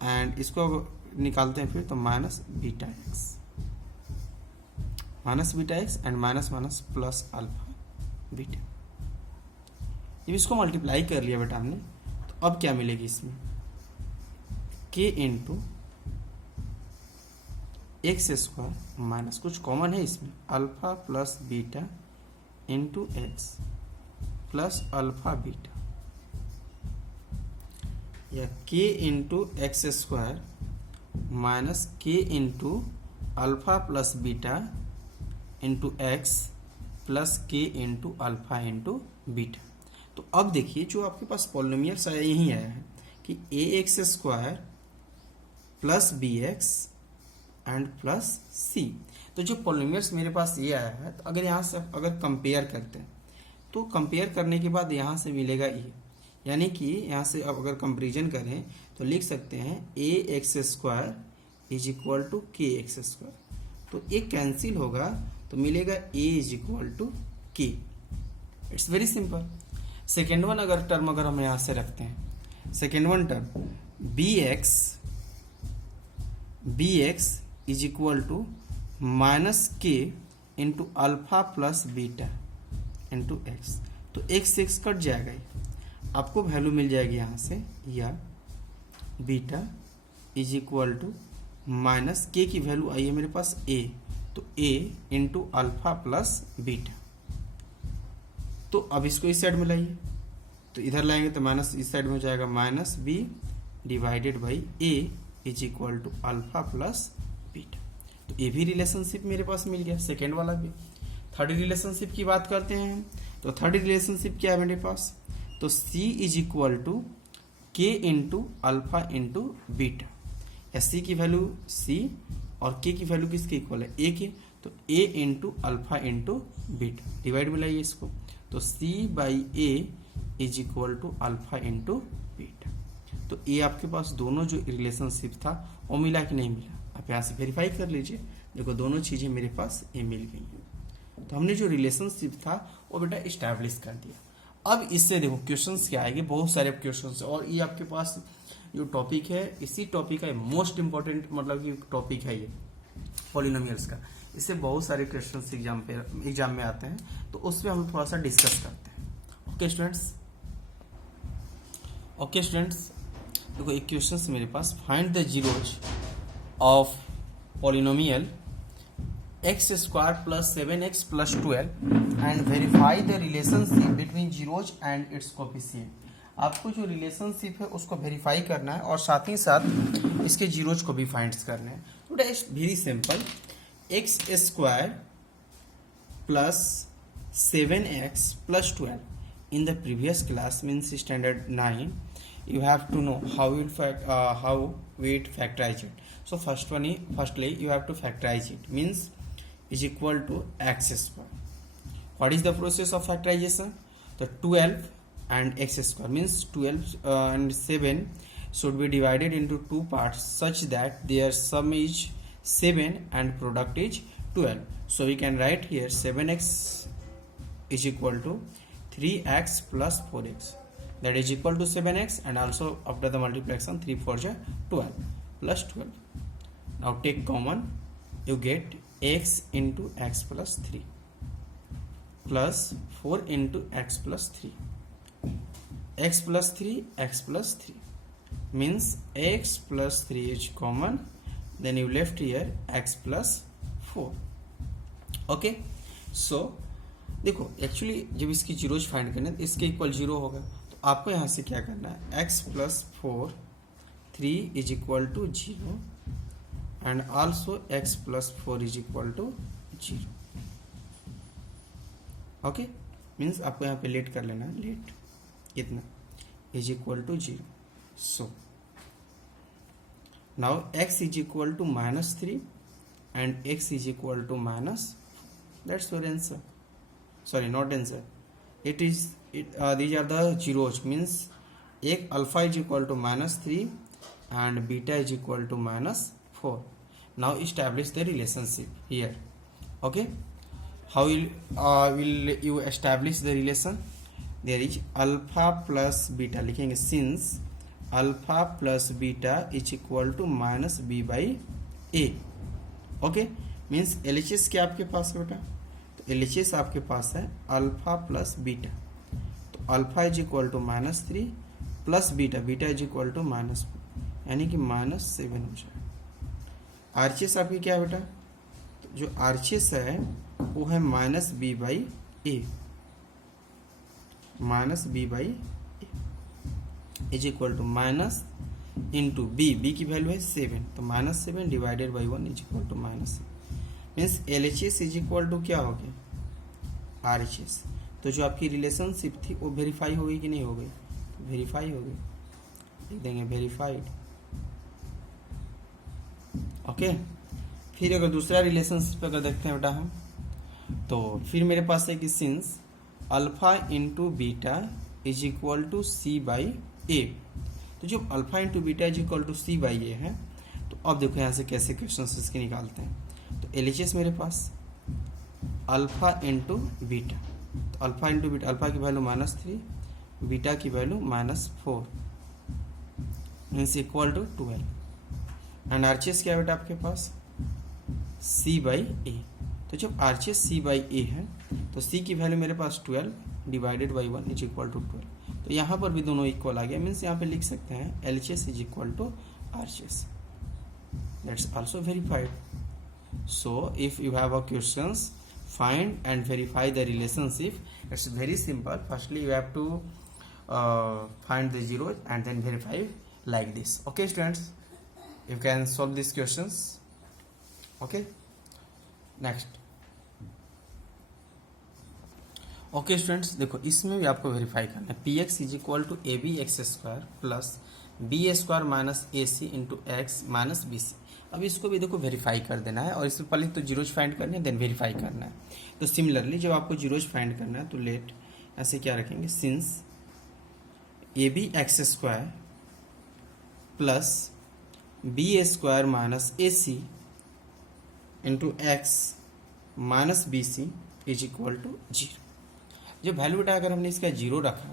एंड इसको निकालते हैं फिर तो minus beta x, minus beta x and minus minus plus alpha beta. जब इसको मल्टीप्लाई कर लिया बेटा हमने, तो अब क्या मिलेगी इसमें? k into x square minus, कुछ कॉमन है इसमें, alpha plus beta into x plus alpha beta, या k into x square minus k into alpha plus beta into x plus k into alpha into beta. तो अब देखिए जो आपके पास polynomials आया यही आया है कि ax square plus bx and plus c। तो जो पॉलिनोमियल्स मेरे पास ये आया है, तो अगर यहाँ से अगर कंपेयर करते हैं तो कंपेयर करने के बाद यहाँ से मिलेगा ये, यानी कि यहाँ से अब अगर कंपेरिजन करें तो लिख सकते हैं ax square is equal to k x square, तो ये कैंसिल होगा तो मिलेगा a is equal to k. It's very simple. Second one अगर टर्म अगर हम यहाँ से रखते हैं, second one term bx is equal to minus k into alpha plus beta into x, तो एक्स से एक्स कट जाएगा, ये आपको वैल्यू मिल जाएगी यहाँ से, या beta is equal to minus के की वैल्यू आई है मेरे पास a, तो a into alpha plus beta. तो अब इसको इस साइड में लाइए, तो इधर लाएंगे तो माइनस इस साइड में हो जाएगा, minus b divided by a is equal to alpha plus beta. तो ये भी रिलेशनशिप मेरे पास मिल गया, सेकेंड वाला भी। थर्ड रिलेशनशिप की बात करते हैं, तो थर्ड रिलेशनशिप क्या है मेरे पास? तो c is equal to k into alpha into beta, या c की वैल्यू c और k की वैल्यू किसके इक्वल है? a के, तो a into alpha into beta, divide में लाइए इसको, तो c by a is equal to alpha into beta. तो ये आपके पास दोनों जो रिलेशनशिप था वो मिला कि नहीं मिला? आप यहाँ से वेरीफाई कर लीजिए, देखो दोनों चीजें मेरे पास ये मिल गई। तो हमने जो रिलेशनशिप था वो बेटा इस्टेब्लिश कर दिया। अब इससे देखो क्वेश्चंस क्या आएंगे, बहुत सारे क्वेश्चंस, और ये आपके पास जो टॉपिक है इसी टॉपिक का मोस्ट इंपॉर्टेंट मतलब कि टॉपिक है ये पॉलिनोमियल्स का। इससे बहुत सारे क्वेश्चंस एग्जाम में आते हैं, तो उसमें हम थोड़ा सा डिस्कस करते हैं। ओके स्टूडेंट्स, देखो एक क्वेश्चन मेरे पास, find the zeros of polynomial x square plus 7x plus 12 and verify the relationship between zeros and its coefficient. आपको जो रिलेशनशिप है उसको वेरीफाई करना है और साथ ही साथ इसके जीरोज को भी फाइंड करना है। तो it's very simple, x square plus 7x plus 12. In the previous class, means standard 9, you have to know how we factorize it. So firstly you have to factorize it, means is equal to x square. What is the process of factorization? The 12 and x square, means 12 and 7 should be divided into two parts such that their sum is 7 and product is 12. So we can write here 7x is equal to 3x plus 4x, that is equal to 7x, and also after the multiplication 3 4 is 12 plus 12. Now take common, you get x into x plus 3 plus 4 into x plus 3, x plus 3, x plus 3, means x plus 3 is common, then you left here x plus 4. Okay, सो देखो actually जब इसकी zeros find करना है तो इसके equal 0 होगा, तो आपको यहाँ से क्या करना है, x plus 4 3 is equal to 0 and also x plus 4 is equal to 0. Okay, means आपको यहाँ पे लेट कर लेना है, लेट इतना is equal to 0. So now x is equal to -3 and x is equal to -, that's your answer. Sorry, not answer, it is these are the zeros, means एक alpha is equal to -3 and beta is equal to -4. Now establish the relationship here. Okay, how will you establish the relation? There is alpha plus beta, लिखेंगे since alpha plus beta is equal to -b by a. Okay, means LHS क्या आपके पास है बेटा, तो LHS आपके पास है अल्फा प्लस बीटा, तो alpha is equal to -3 plus beta, beta is equal to -4, यानी कि -7 हो जाएगा. RHS आपकी क्या है बेटा, तो जो RHS है वो है -b by a, is equal to minus into b की वैल्यू है 7, तो -7 divided by 1 is equal to -7, means LHS is equal to क्या हो गया, RHS. तो जो आपकी रिलेशनशिप थी वो वेरीफाई हो गई कि नहीं हो गई, वेरीफाई हो गई, लिख देंगे वेरीफाइड. ओके, फिर अगर दूसरा रिलेशनशिप अगर देखते हैं बेटा हम, तो फिर मेरे पास है कि since alpha into beta is equal to c by a, तो जो alpha into beta is equal to c by a है, तो अब देखो यहाँ से कैसे क्वेश्चन इसके निकालते हैं. तो LHS मेरे पास अल्फा इंटू बीटा, तो अल्फा इंटू बीटा, अल्फा की वैल्यू -3, बीटा की value -4, means equal to 12, and RHS क्या है बेटा आपके पास, सी बाई ए. तो जब RHS सी बाई ए है तो सी की वैल्यू मेरे पास 12 divided by 1 is equal to 12, तो यहाँ पर भी दोनों इक्वल आ गया, मीन्स यहाँ पे लिख सकते हैं LHS is equal to RHS. That's also verified. So if you have a questions find and verify the relationship, it's very simple. Firstly you have to find the zeros and then verify like this. Okay students, you can solve these questions. Okay, next. Okay students, देखो इसमें भी आपको verify करना है. px is equal to abx square plus b square minus AC into x minus BC. अब इसको भी देखो वेरीफाई कर देना है, और इसमें पहले तो जीरोज फाइंड करने हैं देन वेरीफाई करना है. तो सिमिलरली जब आपको जीरोज फाइंड करना है तो लेट ऐसे क्या रखेंगे, since abx square plus b square minus AC into x minus BC is equal to 0. जब वैल्यू बेटा अगर हमने इसका 0 रखा,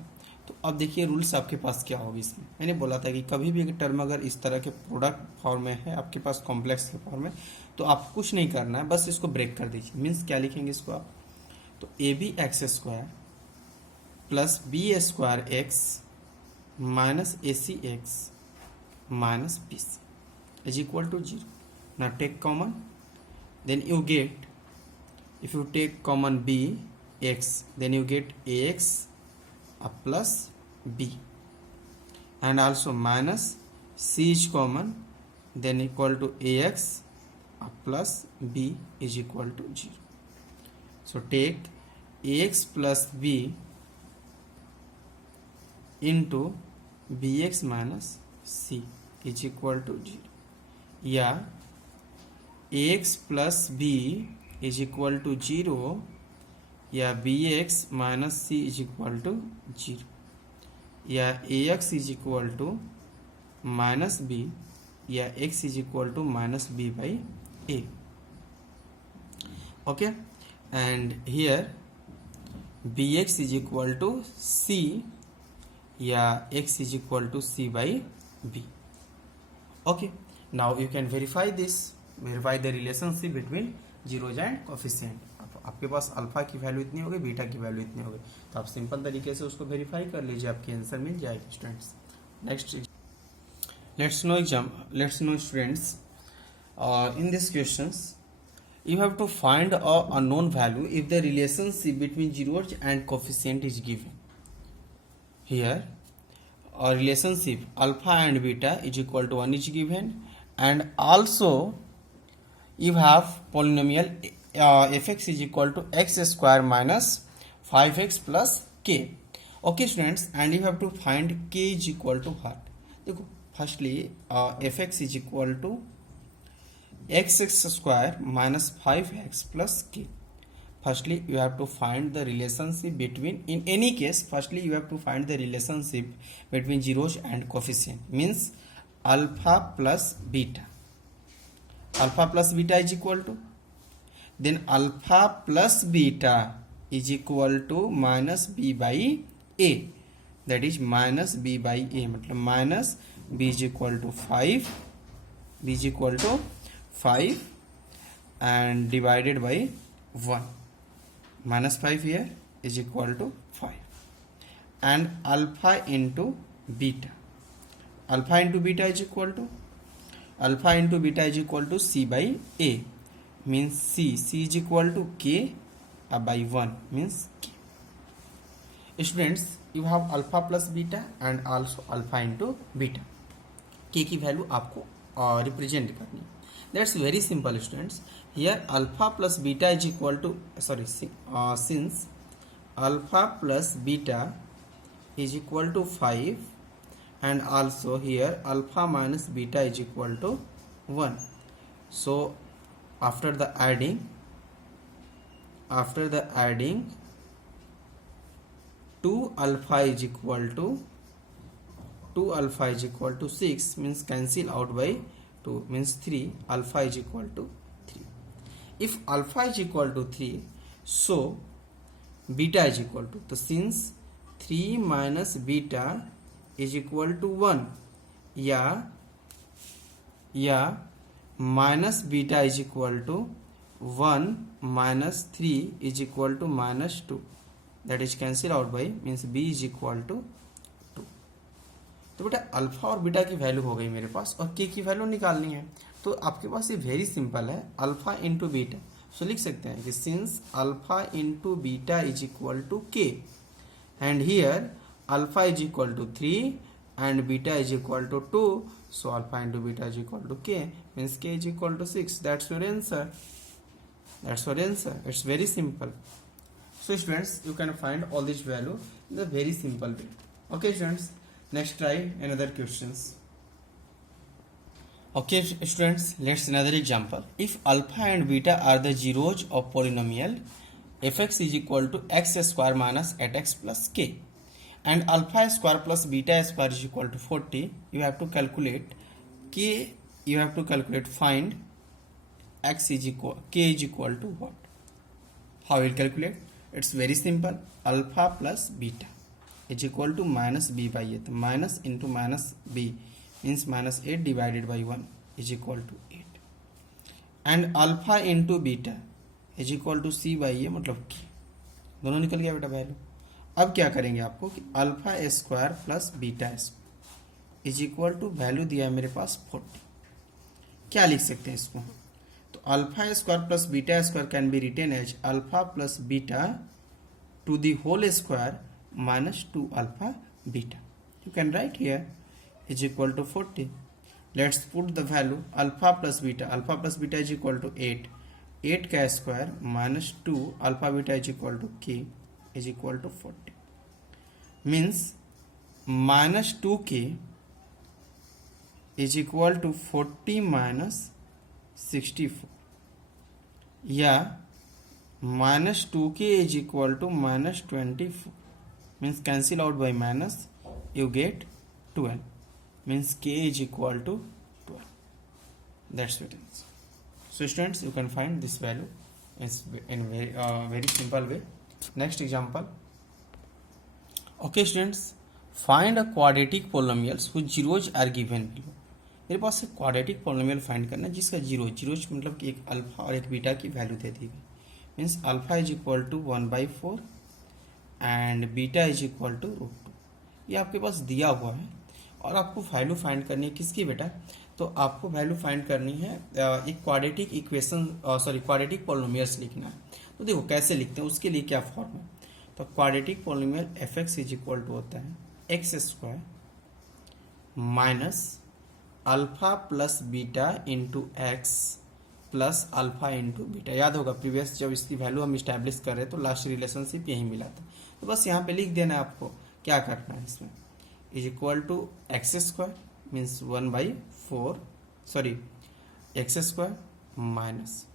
तो अब देखिए रूल्स आपके पास क्या होगी. इसमें मैंने बोला था कि कभी भी एक टर्म अगर इस तरह के प्रोडक्ट फॉर्म में है आपके पास, कॉम्प्लेक्स के फॉर्म में, तो आप कुछ नहीं करना है, बस इसको ब्रेक कर दीजिए. मीन्स क्या लिखेंगे इसको आप, तो abx square plus b square x minus AC x minus BC is equal to 0. Now take common, then you get, if you take common b x, then you get ax plus b, and also minus c is common, then equal to ax plus b is equal to 0. So take ax plus b into b x minus c is equal to 0, या ax plus b is equal to 0, या b x minus c is equal to 0, या ax is equal to minus b, या x is equal to minus b by a. Okay, and here bx is equal to c, या x is equal to c by b. Okay, now you can verify the relationship between zeros and coefficient. आपके पास alpha की value इतनी होगी, beta की value इतनी होगी, तो आप सिंपल तरीके से उसको वेरीफाई कर लीजिए, आपकी आंसर मिल जाएगी students. Next, let's no students, in these questions you have to find a unknown value if the relationship between zeros and coefficient is given. Here a relationship alpha and beta is equal to 1 is given, and also you have polynomial fx is equal to x square minus 5x plus k. Okay students, and you have to find k is equal to what. देखो firstly fx is equal to x square minus 5x plus k. Firstly you have to find the relationship between, in any case firstly you have to find the relationship between zeros and coefficient, means alpha plus beta. Alpha plus beta is equal to, then alpha plus beta is equal to minus b by a, that is minus b by a, मतलब minus b is equal to 5, b is equal to 5 and divided by 1, minus 5 here is equal to 5, and alpha into beta, alpha into beta is equal to, alpha into beta is equal to c by a, means c is equal to k by 1, means k. Students, you have alpha plus beta and also alpha into beta. k की value आपको represent करनी. That's very simple students. Here alpha plus beta is equal to, since alpha plus beta is equal to 5, and also here alpha minus beta is equal to 1, so after the adding 2 alpha is equal to 6, means cancel out by 2, means 3, alpha is equal to 3. If alpha is equal to 3, so beta is equal to, so since 3 minus beta is equal to 1, या minus beta is equal to 1 minus 3 is equal to minus 2, that is cancel out by, means b is equal to 2. तो बेटा alpha और beta की value हो गई मेरे पास, और के की वैल्यू निकालनी है, तो आपके पास ये वेरी सिंपल है, अल्फा इंटू बीटा. सो लिख सकते हैं कि since alpha into beta is equal to k, and here alpha is equal to 3 and beta is equal to 2, so alpha into beta is equal to k, means k is equal to 6. That's your answer. It's very simple. So students, you can find all this value in a very simple way. Okay students, next try another questions. Okay students, let's another example. If alpha and beta are the zeros of polynomial fx is equal to x square minus 8x plus k, and alpha square plus beta square is equal to 40, you have to calculate k, find x is equal, k is equal to what. How will calculate? It's very simple. Alpha plus beta is equal to minus b by a. Minus into minus b means minus 8 divided by 1 is equal to 8. And alpha into beta is equal to c by a, मतलब k. दोनों निकल गया बेटा value. अब क्या करेंगे आपको कि alpha square plus beta square is equal to value दिया है मेरे पास 40. क्या लिख सकते हैं इसको? तो alpha square plus beta square can be written as alpha plus beta to the whole square minus 2 alpha beta. You can write here is equal to 40. Let's put the value alpha plus beta. Alpha plus beta is equal to 8 8 का square minus 2 alpha beta is equal to k is equal to 40 means minus 2k is equal to 40 minus 64 या minus 2k is equal to minus 24 means cancel out by minus you get 12 means k is equal to 12. That's what it is. So students, you can find this value in very simple way. Next example. Okay students, find a quadratic polynomials whose zeros are given below. मेरे पास एक quadratic polynomial find करना है जिसका zeros मतलब कि एक alpha और एक बीटा की वैल्यू दे दी गई means alpha is equal to 1/4 and beta is equal to √2. ये आपके पास दिया हुआ है और आपको वैल्यू फाइंड करनी है किसकी बेटा, तो आपको वैल्यू फाइंड करनी है एक क्वाड्रेटिक इक्वेशन क्वाड्रेटिक पोलिनोमियल्स लिखना है. तो देखो कैसे लिखते हैं, उसके लिए क्या फॉर्म है. तो quadratic polynomial f x is equal to होता है x square minus alpha plus beta into x plus alpha into beta. याद होगा प्रीवियस जब इसकी वैल्यू हम इस्टेब्लिश कर रहे तो लास्ट रिलेशनशिप यही मिला था. तो बस यहाँ पे लिख देना है आपको क्या करना है इसमें is equal to x square means 1/4 x square minus.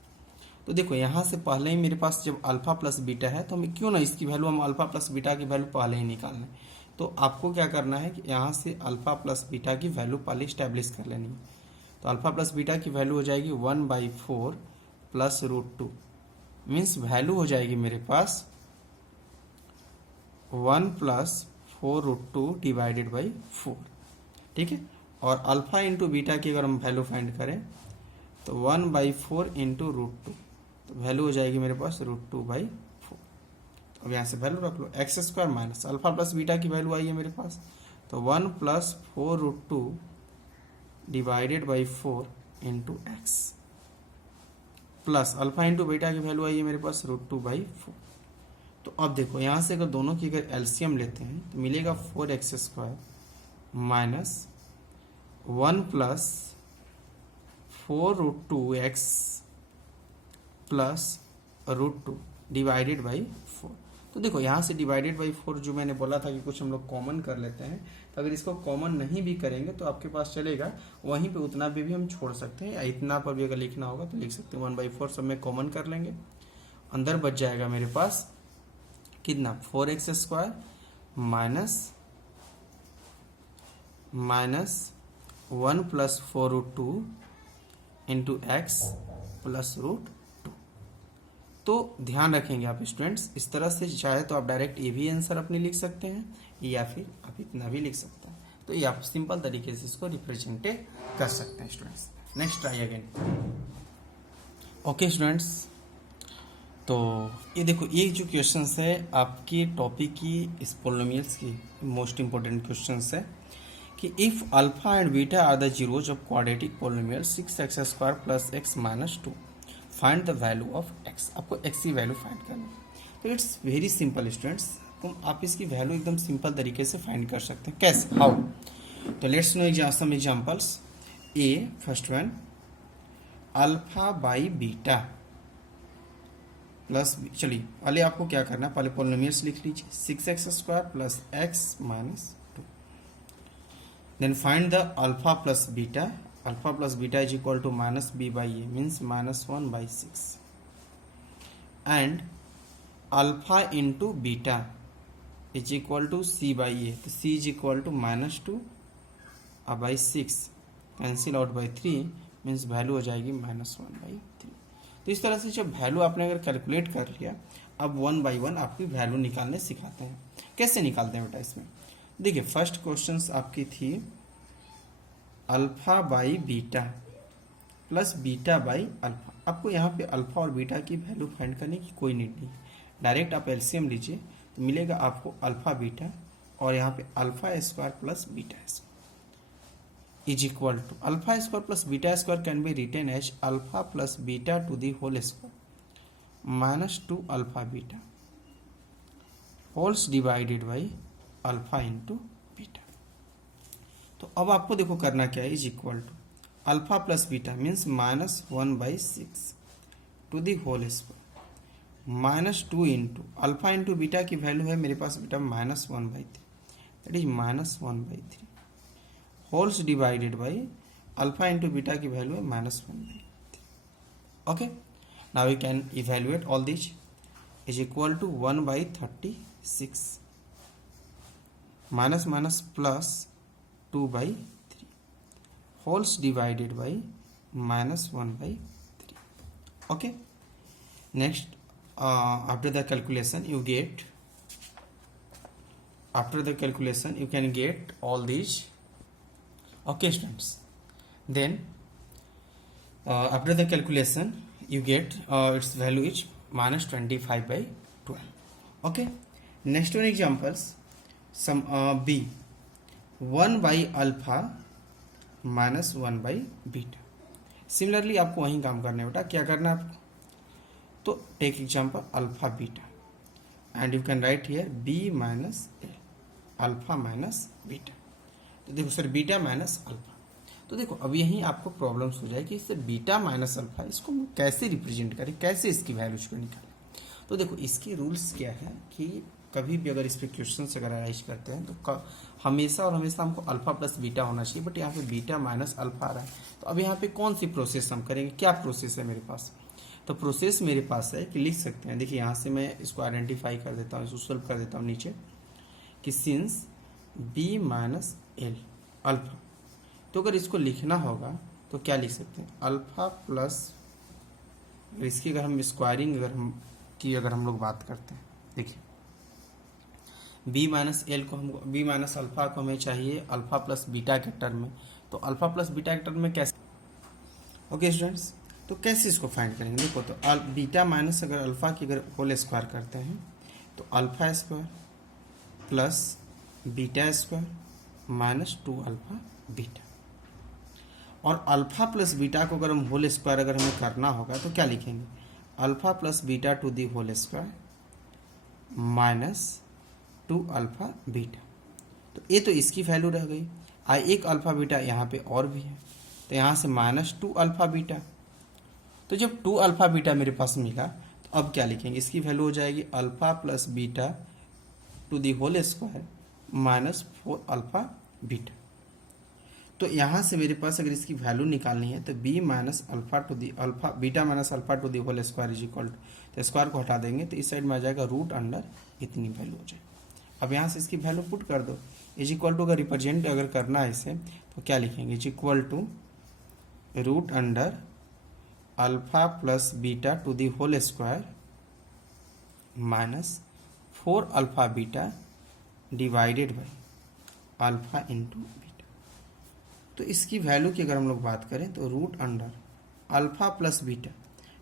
तो देखो यहाँ से पहले ही मेरे पास जब अल्फा प्लस बीटा है तो हमें क्यों ना इसकी वैल्यू हम अल्फा प्लस बीटा की वैल्यू पहले ही निकालना है. तो आपको क्या करना है कि यहाँ से अल्फा प्लस बीटा की वैल्यू पहले इस्टेब्लिश कर लेनी है. तो अल्फा प्लस बीटा की वैल्यू हो जाएगी 1/4 प्लस √2 मीन्स वैल्यू हो जाएगी मेरे पास 1 प्लस 4√2 डिवाइडेड बाई 4. ठीक है, और अल्फा इंटू बीटा की अगर हम वैल्यू फाइंड करें तो 1/4 इंटू √2 तो वैल्यू हो जाएगी मेरे पास √2/4. अब यहाँ से वैल्यू रख लो x square minus alpha plus beta की वैल्यू आई है मेरे पास तो 1 plus 4√2 divided by 4 into x plus alpha into beta की वैल्यू आई है मेरे पास √2/4. तो अब देखो यहाँ से अगर दोनों की अगर एलसीएम लेते हैं तो मिलेगा 4x square minus 1 plus 4√2x plus √2 divided by 4. तो देखो यहाँ से डिवाइडेड बाई 4 जो मैंने बोला था कि कुछ हम लोग कॉमन कर लेते हैं, तो अगर इसको कॉमन नहीं भी करेंगे तो आपके पास चलेगा, वहीं पे उतना भी हम छोड़ सकते हैं या इतना पर भी अगर लिखना होगा तो लिख सकते हैं. 1/4 सब में कॉमन कर लेंगे, अंदर बच जाएगा मेरे पास कितना 4x square minus 1 plus 4√2 into x plus √2. तो ध्यान रखेंगे आप स्टूडेंट्स, इस तरह से चाहे तो आप डायरेक्ट ये भी आंसर अपनी लिख सकते हैं या फिर आप इतना भी लिख सकते हैं. तो ये आप सिंपल तरीके से इसको रिप्रेजेंट कर सकते हैं students. Next try again. Okay students, तो ये देखो ये जो क्वेश्चंस है आपकी टॉपिक की इस पोलिनोमियल्स की मोस्ट इंपॉर्टेंट क्वेश्चंस है कि if alpha and beta are the zeros of quadratic polynomial 6x square plus x minus 2 find the value of x. आपको x की वैल्यू फाइंड करनी है. तो इट्स वेरी सिंपल स्टूडेंट्स, तो आप इसकी वैल्यू एकदम सिंपल तरीके से फाइंड कर सकते हैं. कैसे, हाउ? तो let's know some examples. A first one alpha by beta plus, चलिए पहले आपको क्या करना है, पहले पोलिनोमियल्स लिख लीजिए 6x square plus x minus 2. Then find the alpha plus beta. Alpha plus beta is equal to minus b/a means -1/6 and alpha into beta is equal to c/a. तो c is equal to -2 by 6 cancel out by 3 means value हो जाएगी -1/3. तो इस तरह से जब value आपने अगर कैलकुलेट कर लिया, अब 1 बाई 1 आपकी वैल्यू निकालने सिखाते हैं. कैसे निकालते हैं बेटा इसमें, देखिए फर्स्ट क्वेश्चन आपकी थी alpha by beta plus beta by alpha. आपको यहाँ पे अल्फा और बीटा की वैल्यू फाइंड करने की कोई नीड नहीं, डायरेक्ट आप एलसीएम लीजिए तो मिलेगा आपको अल्फा बीटा और यहाँ पे alpha square plus beta square is equal to alpha square plus beta square can be written as alpha plus beta to the whole square -2 alpha beta holes divided by alpha into beta. तो अब आपको देखो करना क्या है, is equal to alpha plus beta means -1/6 to the whole square minus 2 into alpha into beta की value है मेरे पास बेटा -1/3, that is -1/3 holes divided by alpha into beta की वैल्यू है -1/3. Okay, now we can evaluate all these is equal to 1/36 minus minus plus 2/3 wholes divided by -1/3. Okay, next after the calculation you can get all these. Okay students, then after the calculation you get its value is -25/12. Okay, next one examples, some b 1/alpha minus 1/beta. Similarly आपको वहीं काम करना है बेटा. क्या करना है आपको? तो take example alpha beta and you can write here b minus a, alpha minus beta. तो देखो सर बीटा माइनस अल्फा, तो देखो अब यहीं आपको प्रॉब्लम्स हो जाए कि इससे बीटा माइनस अल्फा इसको कैसे रिप्रेजेंट करें, कैसे इसकी वैल्यूज को निकालें. तो देखो इसके रूल्स क्या है कि कभी भी अगर इस पर क्वेश्चन अगर अराइज करते हैं तो हमेशा और हमेशा हमको अल्फा प्लस बीटा होना चाहिए, बट यहाँ पे बीटा माइनस अल्फा आ रहा है. तो अब यहाँ पे कौन सी प्रोसेस हम करेंगे, क्या प्रोसेस है मेरे पास? तो प्रोसेस मेरे पास है कि लिख सकते हैं, देखिए यहाँ से मैं इसको आइडेंटिफाई कर देता हूँ, इसको सोल्व कर देता हूँ नीचे कि since b minus l alpha, तो अगर इसको लिखना होगा तो क्या लिख सकते हैं? अल्फा प्लस, इसकी अगर हम स्क्वायरिंग अगर हम लोग बात करते हैं, देखिए बी माइनस एल को हमको, बी माइनस अल्फा को हमें चाहिए अल्फा प्लस बीटा के टर्म में. तो अल्फा प्लस बीटा के टर्म में कैसे? ओके स्टूडेंट्स, तो कैसे इसको फाइंड करेंगे? देखो तो बीटा माइनस अगर अल्फा की अगर होल स्क्वायर करते हैं तो alpha square plus beta square minus 2 alpha beta. और अल्फा प्लस बीटा को अगर हम होल स्क्वायर अगर हमें करना होगा तो क्या लिखेंगे? Alpha plus beta to the whole square minus 2 alpha beta. तो ये तो इसकी वैल्यू रह गई. एक अल्फा बीटा यहाँ पे और भी है, तो यहाँ से -2 अल्फा बीटा. तो जब 2 अल्फा बीटा मेरे पास मिला तो अब क्या लिखेंगे? इसकी वैल्यू हो जाएगी alpha plus beta to the whole square -4 alpha beta. तो यहाँ से मेरे पास अगर इसकी वैल्यू निकालनी है तो b minus alpha to the alpha beta minus alpha to the whole square is equal to, तो स्क्वायर को हटा देंगे तो इस साइड में आ जाएगा रूट अंडर इतनी वैल्यू हो जाए. अब यहाँ से इसकी वैल्यू पुट कर दो, इज इक्वल टू अगर रिप्रेजेंट अगर करना है इसे तो क्या लिखेंगे? Is equal to root under alpha plus beta to the whole square -4 alpha beta divided by alpha into beta. तो इसकी वैल्यू की अगर हम लोग बात करें तो root under alpha plus beta,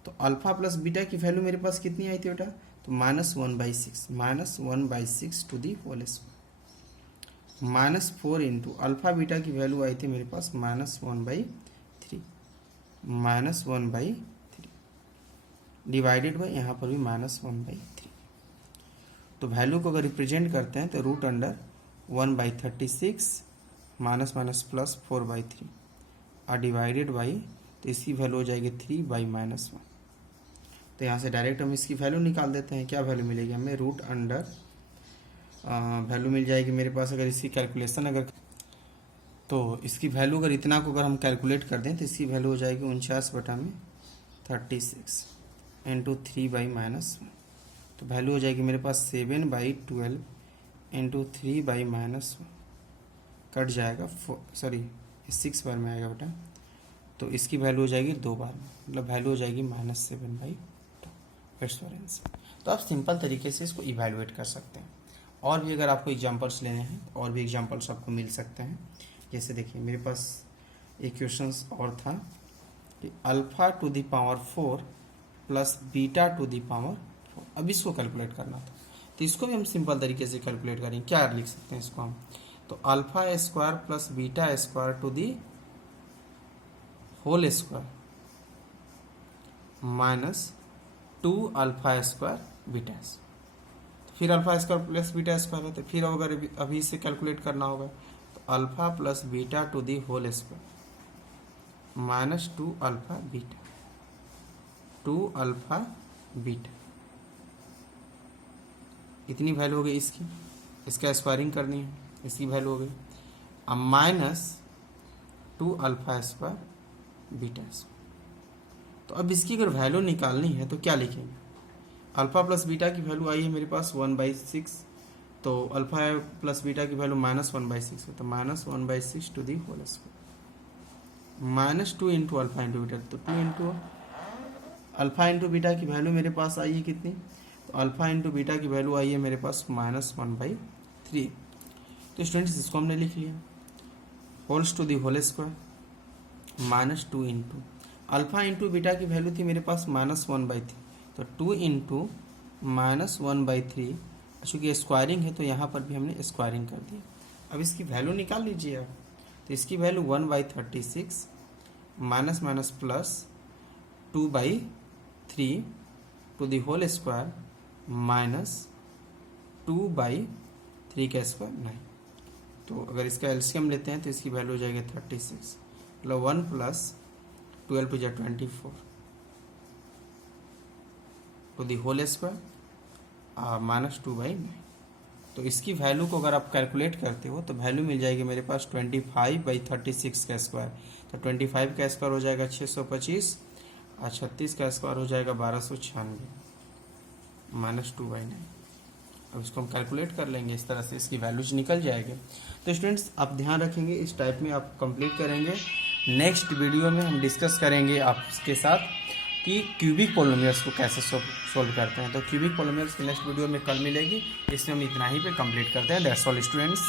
तो अल्फा प्लस बीटा की वैल्यू मेरे पास कितनी आई थी बेटा? तो -1/6 to the whole square -4 into alpha beta की वैल्यू आई थी मेरे पास -1/3 डिवाइडेड बाई यहाँ पर भी -1/3. तो वैल्यू को अगर रिप्रेजेंट करते हैं तो root under 1/36 minus minus plus 4/3 और डिवाइडेड बाई, तो इसकी वैल्यू हो जाएगी 3/-1. तो यहाँ से डायरेक्ट हम इसकी वैल्यू निकाल देते हैं. क्या वैल्यू मिलेगी हमें? रूट अंडर वैल्यू मिल जाएगी मेरे पास अगर इसकी कैलकुलेशन अगर, तो इसकी वैल्यू अगर इतना को अगर हम कैलकुलेट कर दें तो इसकी वैल्यू हो जाएगी 49/36 इंटू 3/-1. तो वैल्यू हो जाएगी मेरे पास 7/12 इंटू 3/-1. कट जाएगा, सॉरी 6 बार में आएगा बेटा, तो इसकी वैल्यू हो जाएगी 2 बार में, मतलब वैल्यू हो जाएगी -7/2. It's for answer. तो आप सिंपल तरीके से इसको इवैल्यूएट कर सकते हैं. और भी अगर आपको एग्जांपल्स लेने हैं और भी एग्जांपल्स आपको मिल सकते हैं. जैसे देखिए मेरे पास एक क्वेश्चन और था कि alpha two the power 4 plus beta to the power 4. अब इसको कैलकुलेट करना था, तो इसको भी हम सिंपल तरीके से कैलकुलेट करेंगे. क्या लिख सकते हैं इसको हम? तो alpha square plus beta square to the whole square -2 alpha square beta square. फिर alpha square plus beta square है, तो फिर अगर अभी इसे कैलकुलेट करना होगा तो alpha plus beta to the whole square -2 alpha beta. 2 alpha beta, इतनी वैल्यू हो गई इसकी, इसका स्क्वायरिंग करनी है, इसकी वैल्यू हो गई। अब minus 2 alpha square beta square. तो अब इसकी अगर वैल्यू निकालनी है तो क्या लिखेंगे, अल्फा प्लस बीटा की वैल्यू आई है मेरे पास 1/6, तो अल्फा प्लस बीटा की वैल्यू -1/6 है, तो -1/6 to the whole square, -2 into alpha into beta, तो 2 इंटू अल्फा इंटू बीटा की वैल्यू मेरे पास आई है कितनी, तो अल्फा इंटू बीटा की वैल्यू आई है मेरे पास -1/3। तो स्टूडेंट्स इसको हमने लिख लिया, होल्स to the whole square, -2 into alpha into beta की वैल्यू थी मेरे पास -1/3, तो 2 इंटू -1/3, चूँकि स्क्वायरिंग है तो यहाँ पर भी हमने स्क्वायरिंग कर दिया। अब इसकी वैल्यू निकाल लीजिए आप, तो इसकी value 1/36 minus minus plus 2/3 to the whole square minus 2/3 का स्क्वायर 9। तो अगर इसका एलसीएम लेते हैं तो इसकी वैल्यू हो जाएगी 36, मतलब 1 plus 12 × 24 to the whole square minus 2/9। तो इसकी वैल्यू को अगर आप कैलकुलेट करते हो तो वैल्यू मिल जाएगी मेरे पास 25/36 का स्क्वायर, तो 25 का स्क्वायर हो जाएगा 625 और 36 का स्क्वायर हो जाएगा 1296 माइनस 2/9। अब इसको हम कैलकुलेट कर लेंगे, इस तरह से इसकी वैल्यूज निकल जाएगी। तो स्टूडेंट्स आप ध्यान रखेंगे, इस टाइप में आप कंप्लीट करेंगे। नेक्स्ट वीडियो में हम डिस्कस करेंगे आपके साथ कि क्यूबिक पॉलिनोमियल्स को कैसे सोल्व करते हैं। तो क्यूबिक पॉलिनोमियल्स की नेक्स्ट वीडियो में कल मिलेगी, इसमें हम इतना ही पे कंप्लीट करते हैं। That's all students.